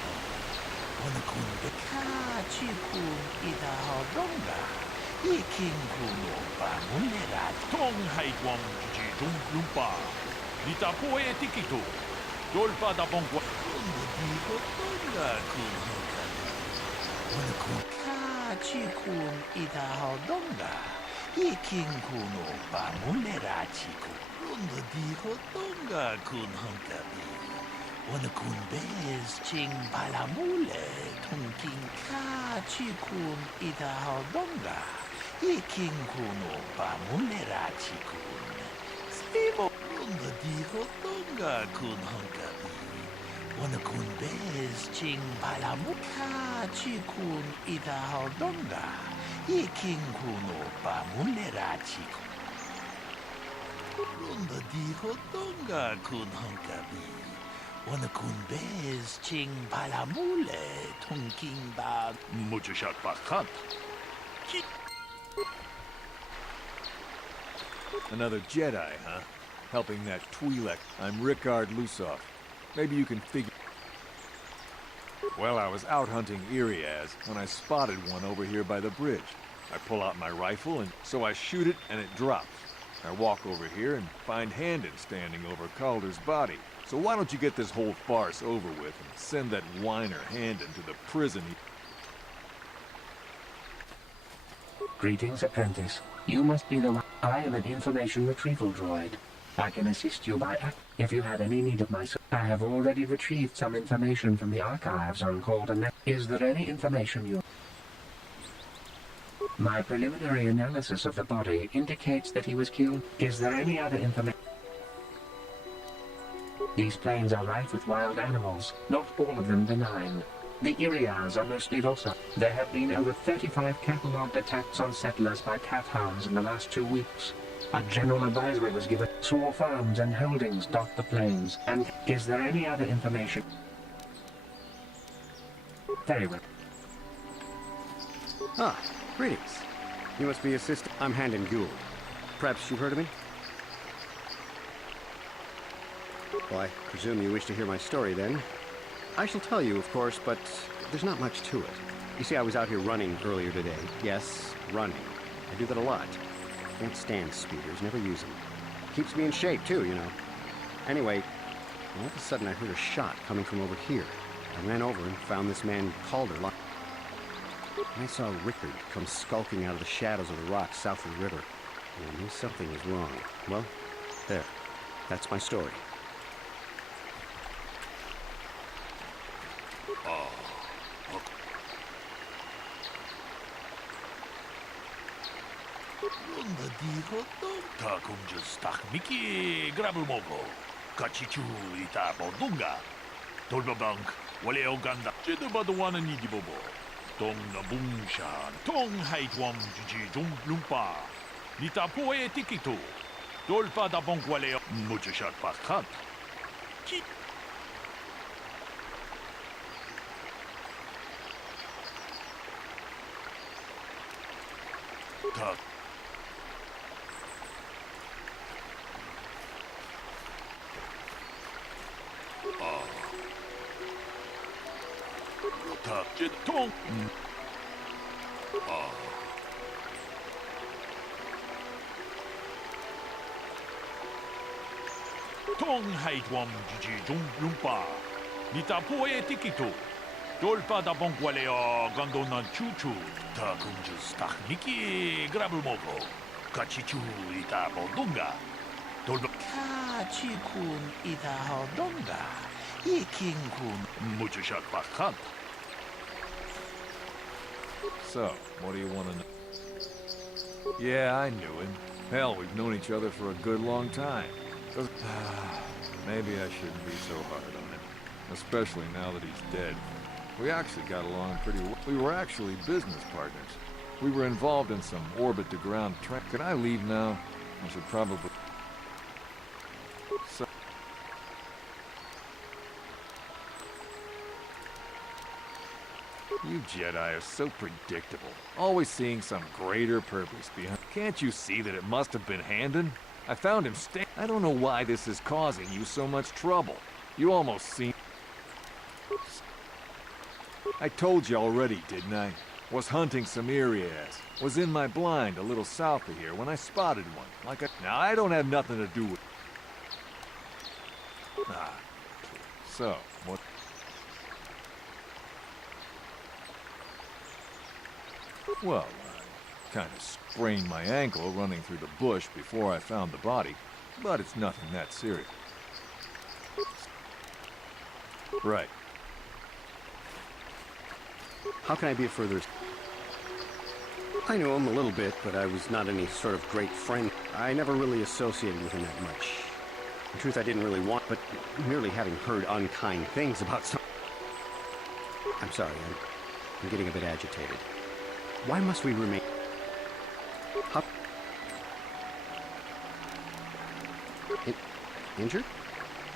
Wanakun bekachikun ita hodonga. Iking kuno bamunera. Tong haitwam juji dumplumpa. Nita poe tikito. Dolpa da bongwa. Dunga dibo dunga kunhunga. Wanakun kachikun ita hodonga. Iking kuno bamunera chiku. Dunga dibo dunga kunhunga. Wanakun bez ching balamule. Tongking kachikun ita hodonga. Iking kuno bamunera chikun. Stibo dunga diho dunga kun hunkabi. Wanakun bez ching balamuka chikun ita hodonga. Iking kuno bamunera chikun. Dunga diho dunga kun hunkabi. Wanakun bez ching balamule. Tongking ba muchashat bakhat. Another Jedi, huh? Helping that Twi'lek. I'm Rickard Lusov. Maybe you can figure... Well, I was out hunting Iriaz when I spotted one over here by the bridge. I pull out my rifle, and so I shoot it, and it drops. I walk over here and find Handon standing over Calder's body. So why don't you get this whole farce over with and send that whiner Handon to the prison he... Greetings, apprentice. You must be the one. I am an information retrieval droid. I can assist you by if you have any need of my I have already retrieved some information from the archives on Calder. Is there any information you... My preliminary analysis of the body indicates that he was killed. Is there any other information? These plains are rife with wild animals, not all of them benign. The Iriars are mostly docile. There have been over 35 catalogued attacks on settlers by cat hounds in the last 2 weeks. A general advisory was given. Small farms and holdings dot the plains. And is there any other information? Very well. Ah, greetings. You must be assistant. I'm Handon Gould. Perhaps you've heard of me? Well, I presume you wish to hear my story, then. I shall tell you, of course, but there's not much to it. You see, I was out here running earlier today. Yes, running. I do that a lot. Can't stand speeders, never use them. Keeps me in shape, too, you know. Anyway, all of a sudden I heard a shot coming from over here. I ran over and found this man Calder. I saw Rickard come skulking out of the shadows of the rocks south of the river. And I knew something was wrong. Well, there. That's my story. Runda diho ta kunjus takmiki grabumogo. Kachichu ita bodunga. Tolbabank, wale oganda. Jeda baduana nidibobo. Tong na bunsha. Tong haitwam juji lumpa. Nita poe tikito. Dolpa da bonk wale muchashat bakhat. Ki. Ta. Tong. Tong haitwam juji lumpa. Nita poe tikito. Dolpa da bonkwaleo gandonan chuchu. Ta kunjus takniki grabumogo. Kachichu ita bodunga. Dolpa kachikun ita hodonga. Ikinkun muchashat bakhat. So, what do you want to know? Yeah, I knew him. Hell, we've known each other for a good long time. Maybe I shouldn't be so hard on him. Especially now that he's dead. We actually got along pretty well. We were actually business partners. We were involved in some orbit-to-ground track. Can I leave now? I should probably... You Jedi are so predictable. Always seeing some greater purpose behind. Can't you see that it must have been Handon? I found him I don't know why this is causing you so much trouble. You almost seem... I told you already, didn't I? Was hunting some Irias. Was in my blind a little south of here when I spotted one. Now, I don't have nothing to do with... Ah. So, what... Well, I kind of sprained my ankle running through the bush before I found the body, but it's nothing that serious. Right. How can I be a further... I knew him a little bit, but I was not any sort of great friend. I never really associated with him that much. In truth, I didn't really want, but merely having heard unkind things about some... I'm sorry, I'm getting a bit agitated. Why must we remain... How... Injured?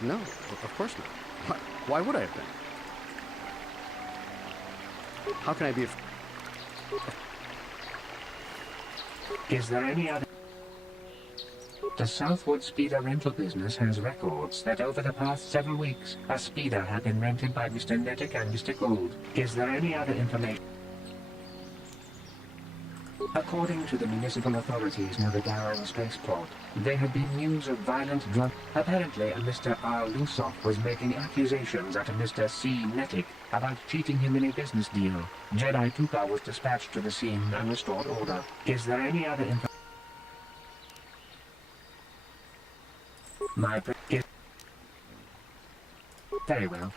No, of course not. Why would I have been? How can I be... Is there any other... The Southwood Speeder rental business has records that over the past several weeks, a speeder had been rented by Mr. Nettic and Mr. Gould. Is there any other information? According to the municipal authorities near the Darren spaceport, there had been news of violent drug... Apparently, a Mr. R. Lusoff was making accusations at a Mr. C. Nettic about cheating him in a business deal. Jedi Tuka was dispatched to the scene and restored order. Is there any other information? Very well.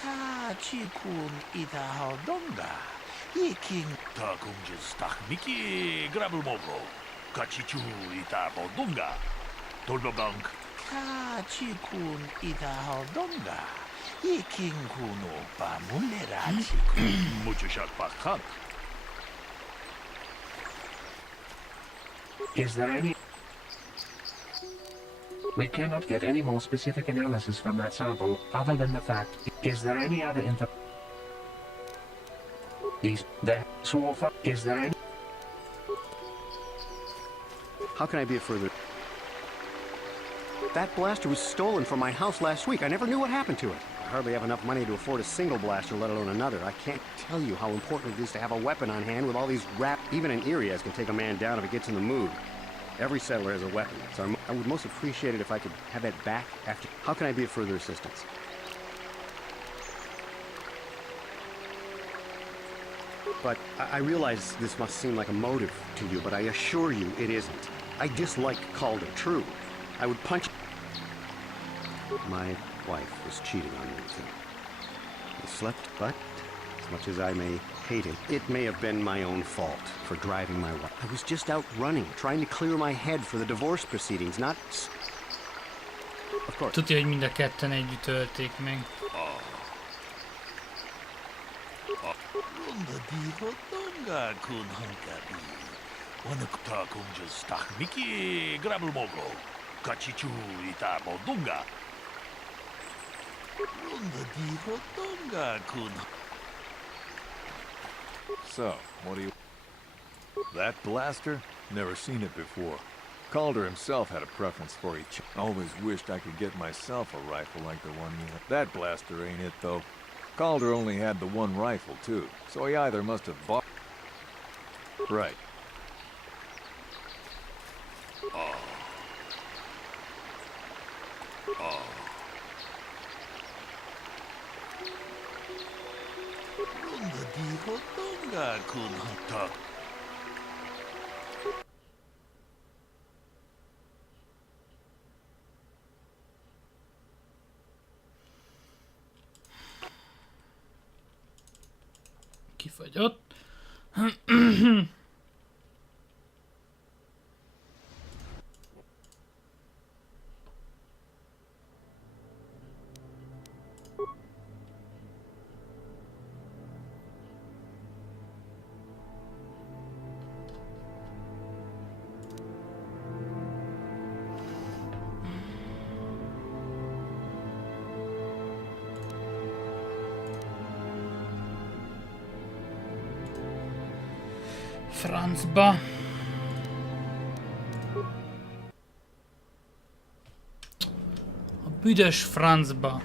Kachikun idahaldonga. Iking takunjus takmiki grabulmogo. Kachichu itabodunga. Tolbabank. Kachikun idahaldonga. Iking kuno pamulerachikun. Muchashak pakak. Is there any... We cannot get any more specific analysis from that sample, other than the fact... Is there any other info... Is there... Is there any... How can I be a further... That blaster was stolen from my house last week. I never knew what happened to it. I hardly have enough money to afford a single blaster, let alone another. I can't tell you how important it is to have a weapon on hand with all these Even an Irias can take a man down if it gets in the mood. Every settler has a weapon, so I would most appreciate it if I could have that back after... How can I be of further assistance? But I realize this must seem like a motive to you, but I assure you it isn't. I dislike Calder, true. I would punch... My wife was cheating on me, too. I slept, but as much as I may hate it, it may have been my own fault for driving my wife. I was just out running, trying to clear my head for the divorce proceedings, not... Of course. Tudja, hogy mind a ketten együtt ölték meg. Kachichu itabodunga. So, what do you... That blaster? Never seen it before. Calder himself had a preference for each. Always wished I could get myself a rifle like the one he had. That blaster ain't it, though. Calder only had the one rifle, too, so he either must have bought... Right. Kifagyott. Francba. A büdös francba.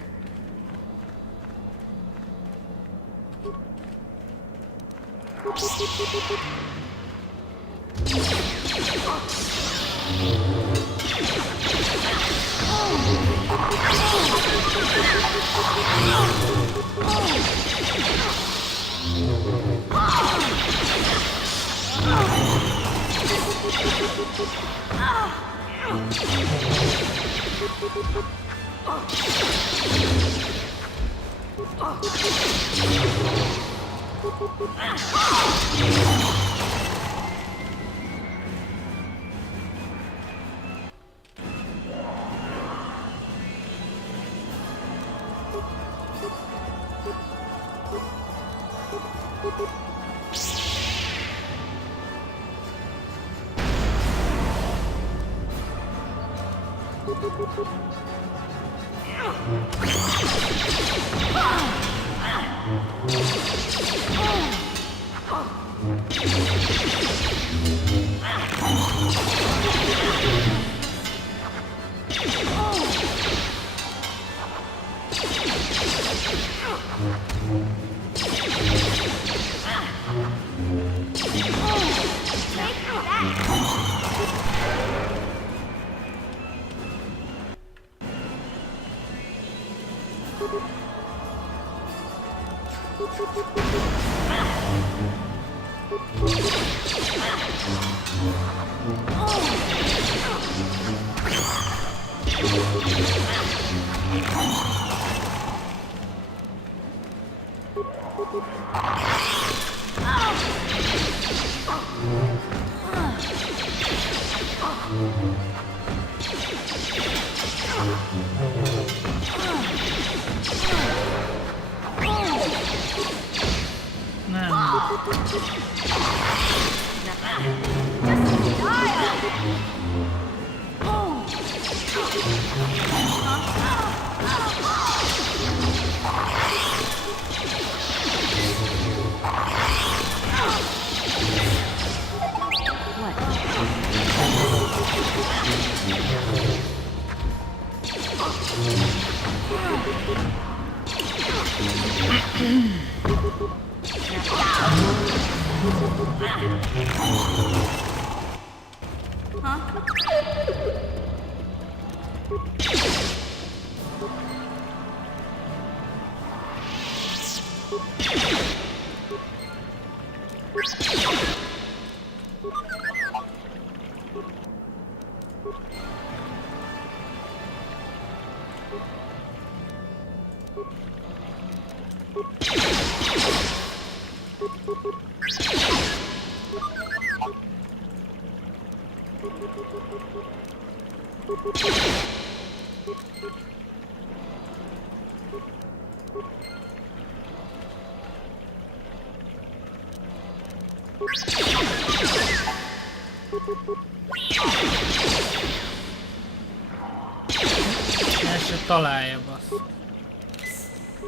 El se találja, bassz.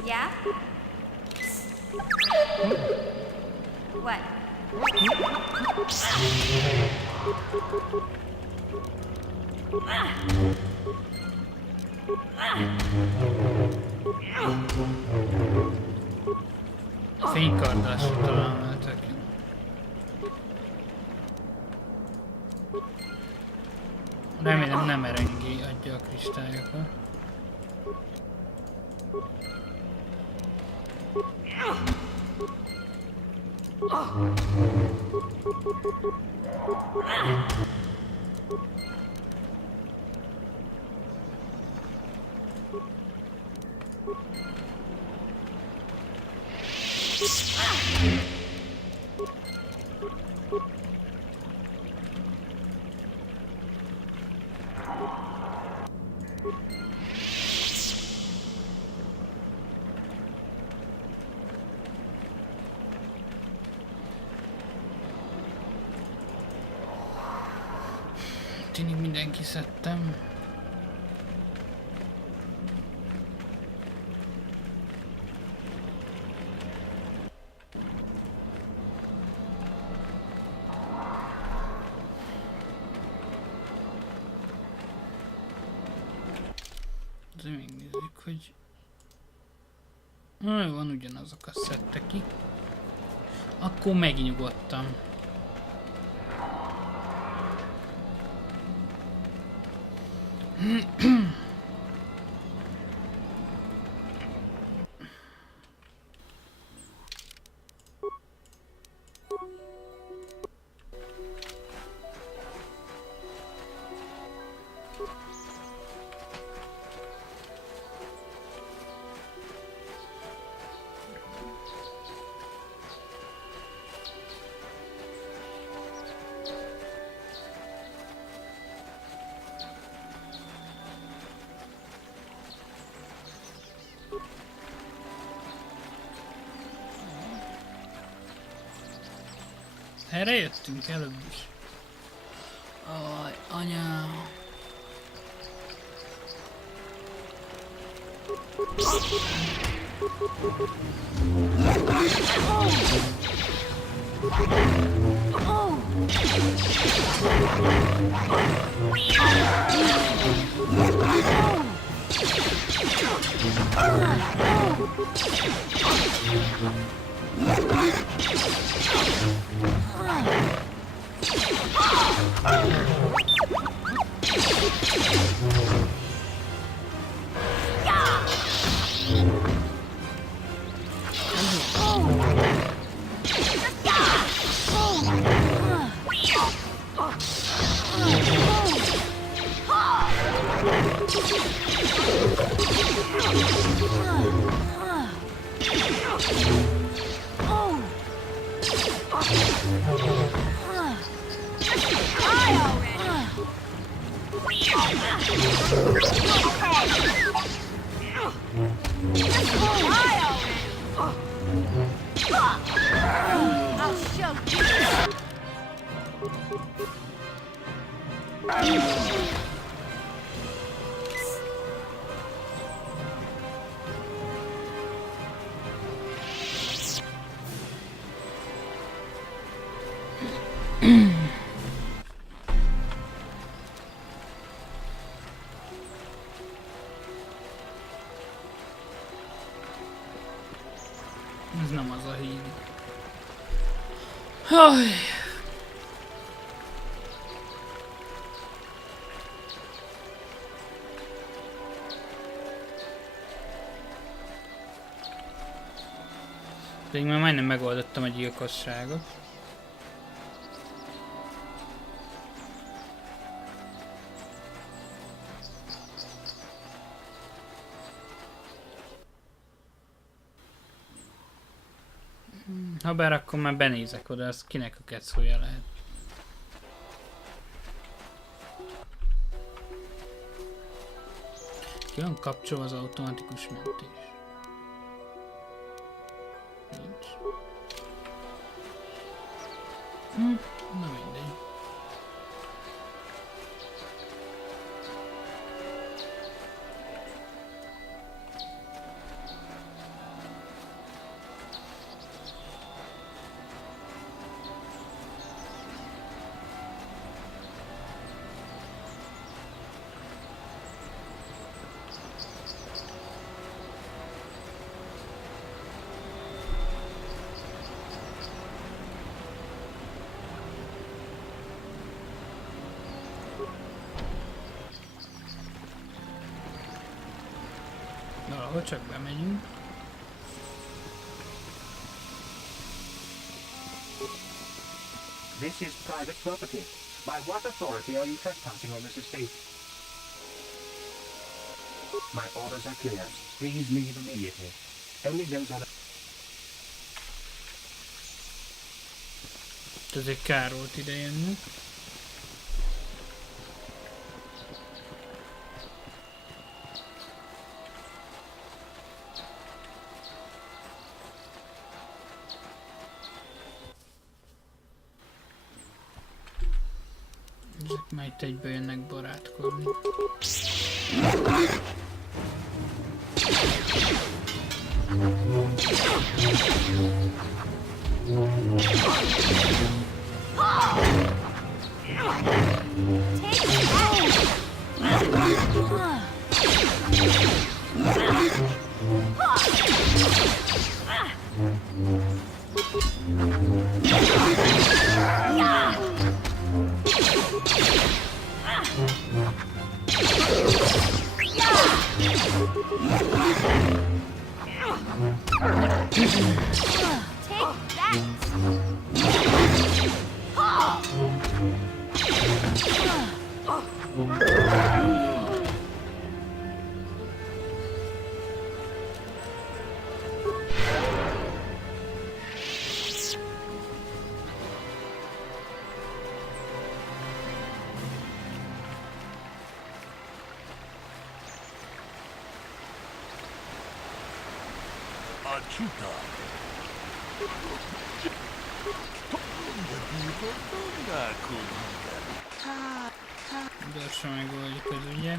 Yeah? What? Fénykardásra találnátok. Remélem nem erengé adja a kristályokat. Tűnik mindenki szedtem. azért megnézzük, hogy... Van ugyanazok a szettek itt. Akkor megnyugodtam. Erre jöttünk előbb is. Aj, anyám. Ez nem az a híd. Haj. Pedig már majdnem megoldottam a gyilkosságot. Habár akkor már benézek oda, az kinek a kecója lehet. Ki van kapcsolva az automatikus mentés? Nincs. Na mindegy. Valahogy csak bemegyünk. This is private property. By what authority are you trespassing on this estate? My orders are clear. Please leave immediately. Only those on... Ezért kár volt ide jönni. Ezek már itt egybe jönnek barátkozni. Achuta. Gyorsan megoldjuk az ügyet.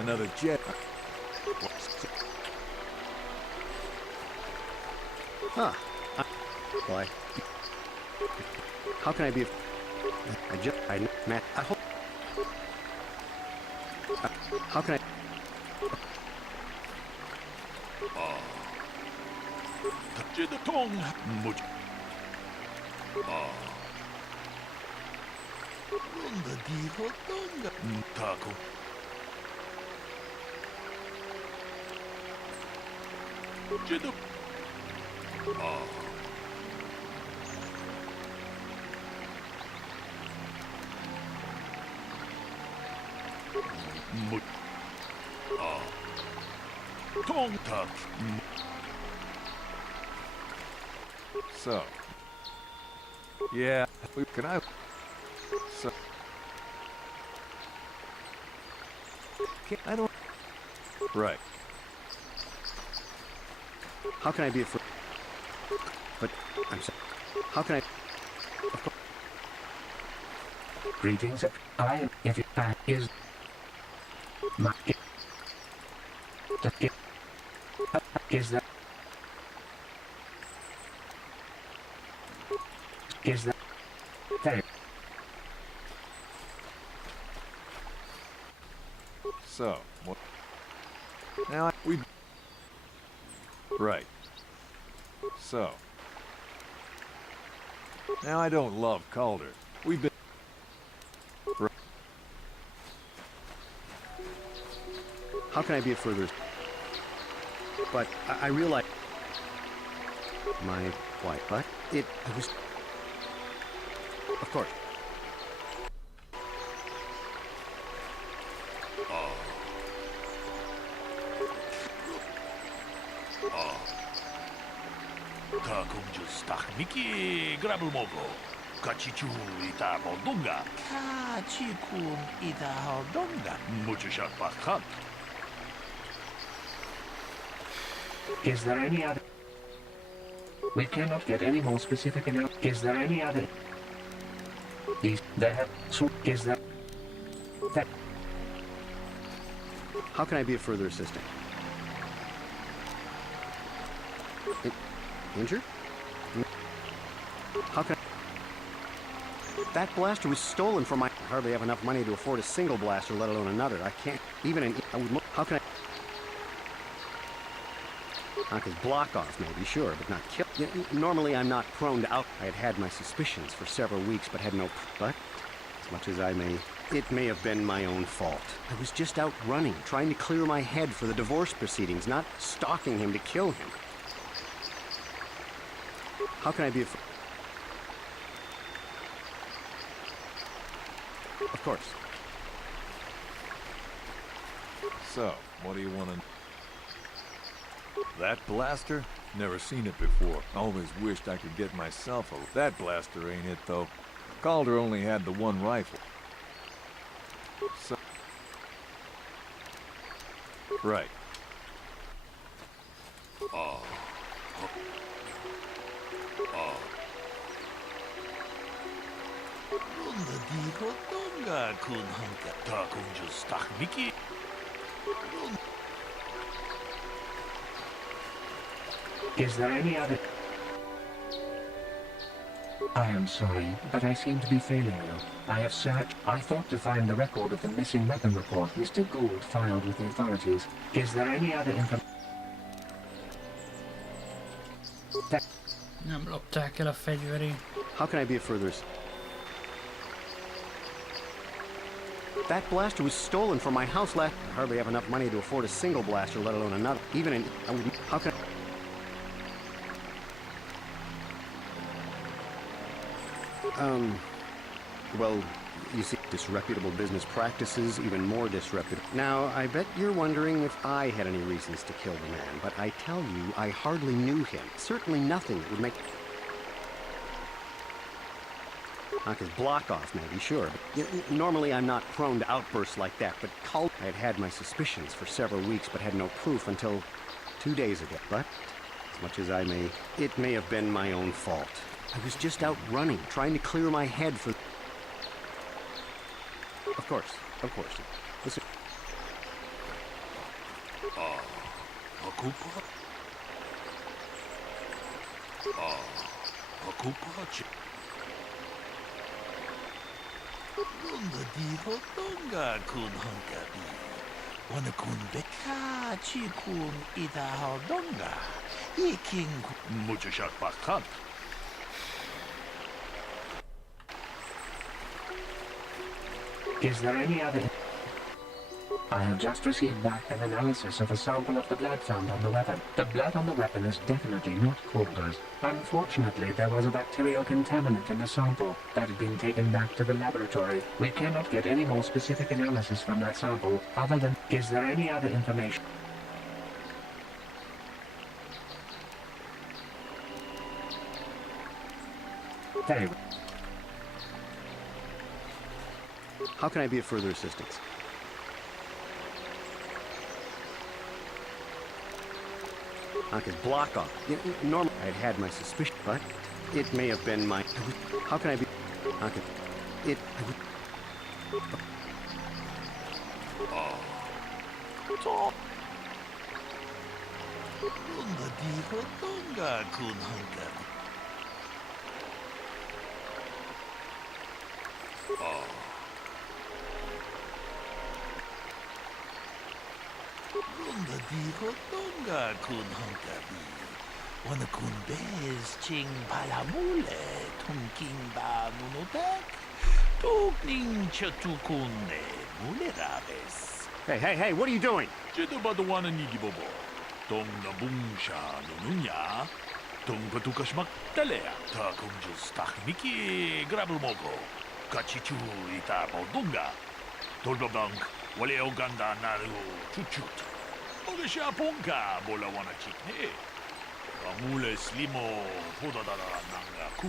Another jet. Huh. Why? How can I be? I hope. How can I? Jedetong. Much. Ronda di Hotonga. Taco. Jedetong. Tong tap. So. Yeah, can I? So. I don't. Right. How can I be a friend? But I'm sorry. How can I? Greetings. I am. If it is my. Is that? Is that? There. So, what? Now we. Right. So. Now I don't love Calder. We've been. Right. How can I be of further? But I realize my wife. But it was. Of course. Miki Grabelmogo. Kachichu ita Bodunga. Kachikun ita Hodonga. Muchushat Bakhat. Is there any other? We cannot get any more specific enough. Is there any other? Is there? So is there? That. How can I be of further assistance? Injured? How can I... That blaster was stolen from my... I hardly have enough money to afford a single blaster, let alone another. I can't even... How can I... I could block off, maybe, sure, but not kill. Normally, I'm not prone to out. I had had my suspicions for several weeks, but had no... But, as much as I may... It may have been my own fault. I was just out running, trying to clear my head for the divorce proceedings, not stalking him to kill him. How can I be a... Of course. So, what do you want to... That blaster? Never seen it before. Always wished I could get myself a... That blaster ain't it, though. Calder only had the one rifle. So... Right. Is there any other? I am sorry, but I seem to be failing you. I have searched. I thought to find the record of the missing weapon report Mr. Gould filed with the authorities. Is there any other information? Nem lopták el a fegyverét. How can I be of further That blaster was stolen from my house last. I hardly have enough money to afford a single blaster, let alone another. Even in. I wouldn't. How can well, you see, disreputable business practices, even more disreputable. Now, I bet you're wondering if I had any reasons to kill the man, but I tell you, I hardly knew him. Certainly nothing that would make. Knock his block off, maybe, sure. But, normally I'm not prone to outbursts like that, but I had had my suspicions for several weeks, but had no proof until 2 days ago. But, as much as it may have been my own fault. I was just out running, trying to clear my head for... Of course. Listen. Donga diho donga kun honkabi. Wana kun beka chi kun idaho donga. Iking muchashak bakhan. Is there any other... I have just received back an analysis of a sample of the blood found on the weapon. The blood on the weapon is definitely not Calder's. Unfortunately, there was a bacterial contaminant in the sample that had been taken back to the laboratory. We cannot get any more specific analysis from that sample other than... Is there any other information? Very well. How can I be of further assistance? Knock his block off. Normally I had my suspicion, but it may have been my... How can I be... Knock it... Donga diho donga kun honkabi. Donga diho donga kun honkabi. Wana kun bez ching palamule tunking ba nunotek. Tugning chatukune muleraves. Hey, what are you doing? Jito ba wana nidi bobo. Tong na bungsha nununya. Tong patukas magtalea. Ta kung just takmiki grabel mogo. Kachichu ita donga. Tolbabank. Wale o ganda naru chuchut. Oga siya pongka bola wana chikne. Kamule slimo podadara nanga ku.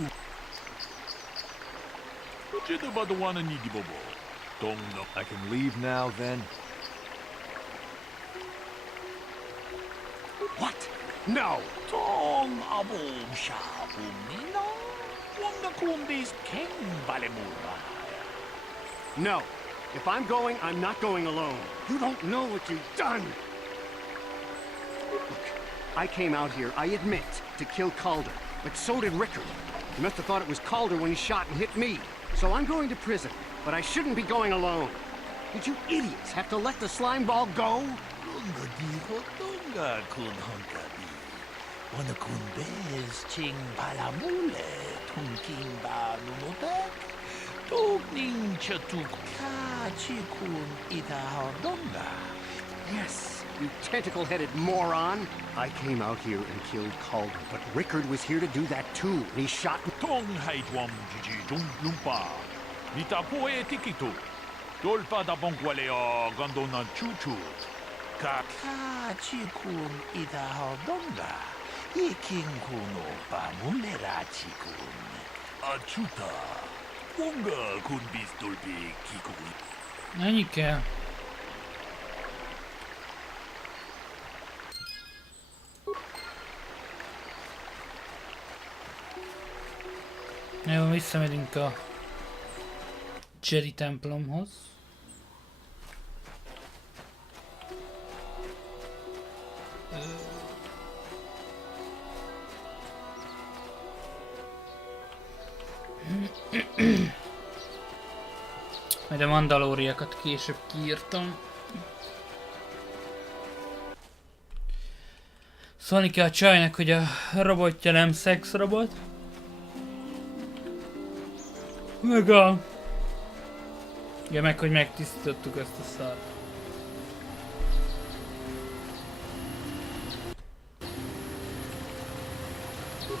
Jito ba wana nidi bobo. Tong no. I can leave now then? What? No! Tong abong siya bumina. Wanda kumbis king balemura. No. If I'm going, I'm not going alone. You don't know what you've done. Look, I came out here, I admit, to kill Calder. But so did Rickard. He must have thought it was Calder when he shot and hit me. So I'm going to prison, but I shouldn't be going alone. Did you idiots have to let the slime ball go? Donga diho donga kun honkabi. Wana kun bez ching palamule tunking ba nunotek. Tugning chatuk kachi kun idaho donga. Yes, you tentacle-headed moron. I came out here and killed Calder, but Rickard was here to do that too, and he shot me. Tong haitwam jiji jung lumpa. Nita poe tikito. Dolpa da bonkwaleo gondona chuchut. Kachi kun idaho donga. Iking kuno pa mulera chikun. Achuta. Wonga kun bistolpi kikui. Ennyi kell. Jó, visszamegyünk a Jedi templomhoz. Majd a mandalóriakat később kiírtam. Szólni kell a csajnak, hogy a robotja nem szexrobot. Meg a... Ja, meg hogy megtisztítottuk ezt a szart.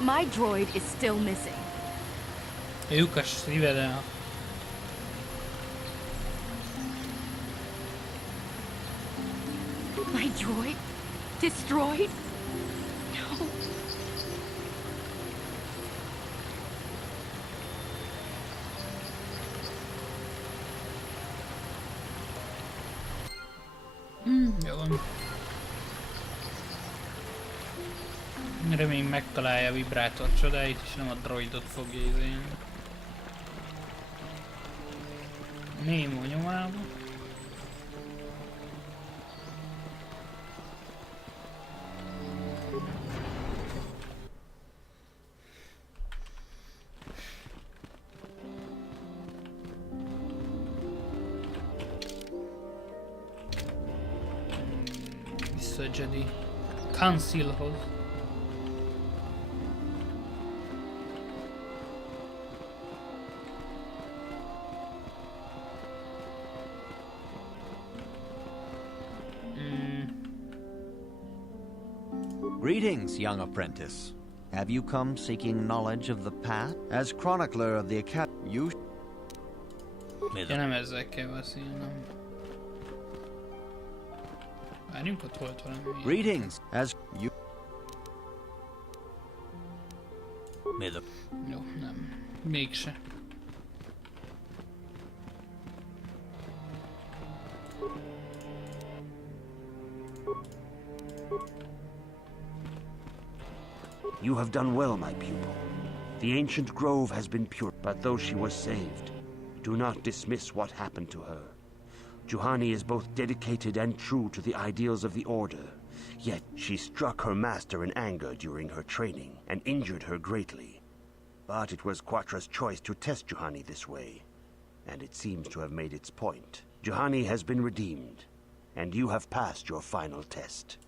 My droid is still missing. A lyukas szívede. My droid? Destroyed? No. Jó van. Remény megtalálja a vibrátor csodáit, és nem a droidot fogja izélni. Némo nyomába. Vissza a Jedi Councilhoz. Greetings, young apprentice. Have you come seeking knowledge of the path? As chronicler of the Academy, you... Ja, nem ezzel kell beszélnem. Várjunk, ott volt valami. Greetings, as you... Jó, nem. Mégse. You have done well, my pupil. The ancient grove has been pure, but though she was saved, do not dismiss what happened to her. Juhani is both dedicated and true to the ideals of the Order, yet she struck her master in anger during her training and injured her greatly. But it was Quatra's choice to test Juhani this way, and it seems to have made its point. Juhani has been redeemed, and you have passed your final test.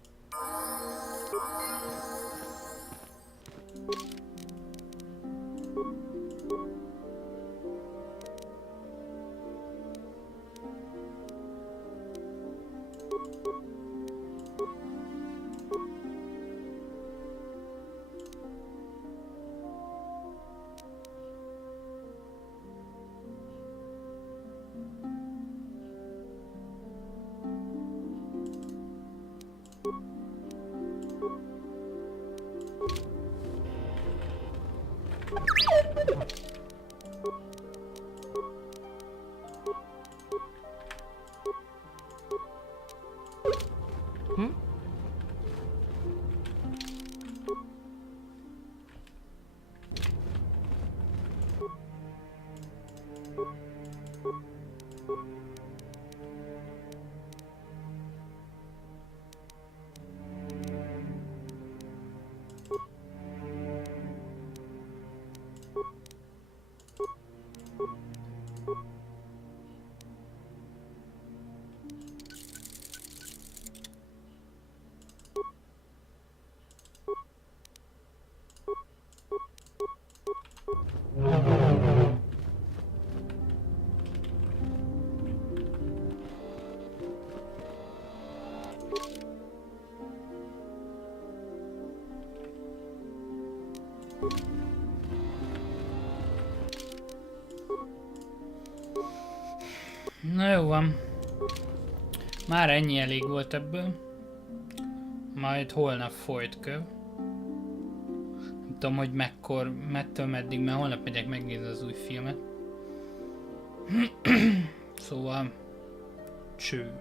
Na jó van. Már ennyi elég volt ebből. Majd holnap folyt köv. Nem tudom, hogy mettől meddig, mert holnap megyek megnézni az új filmet. Szóval... cső.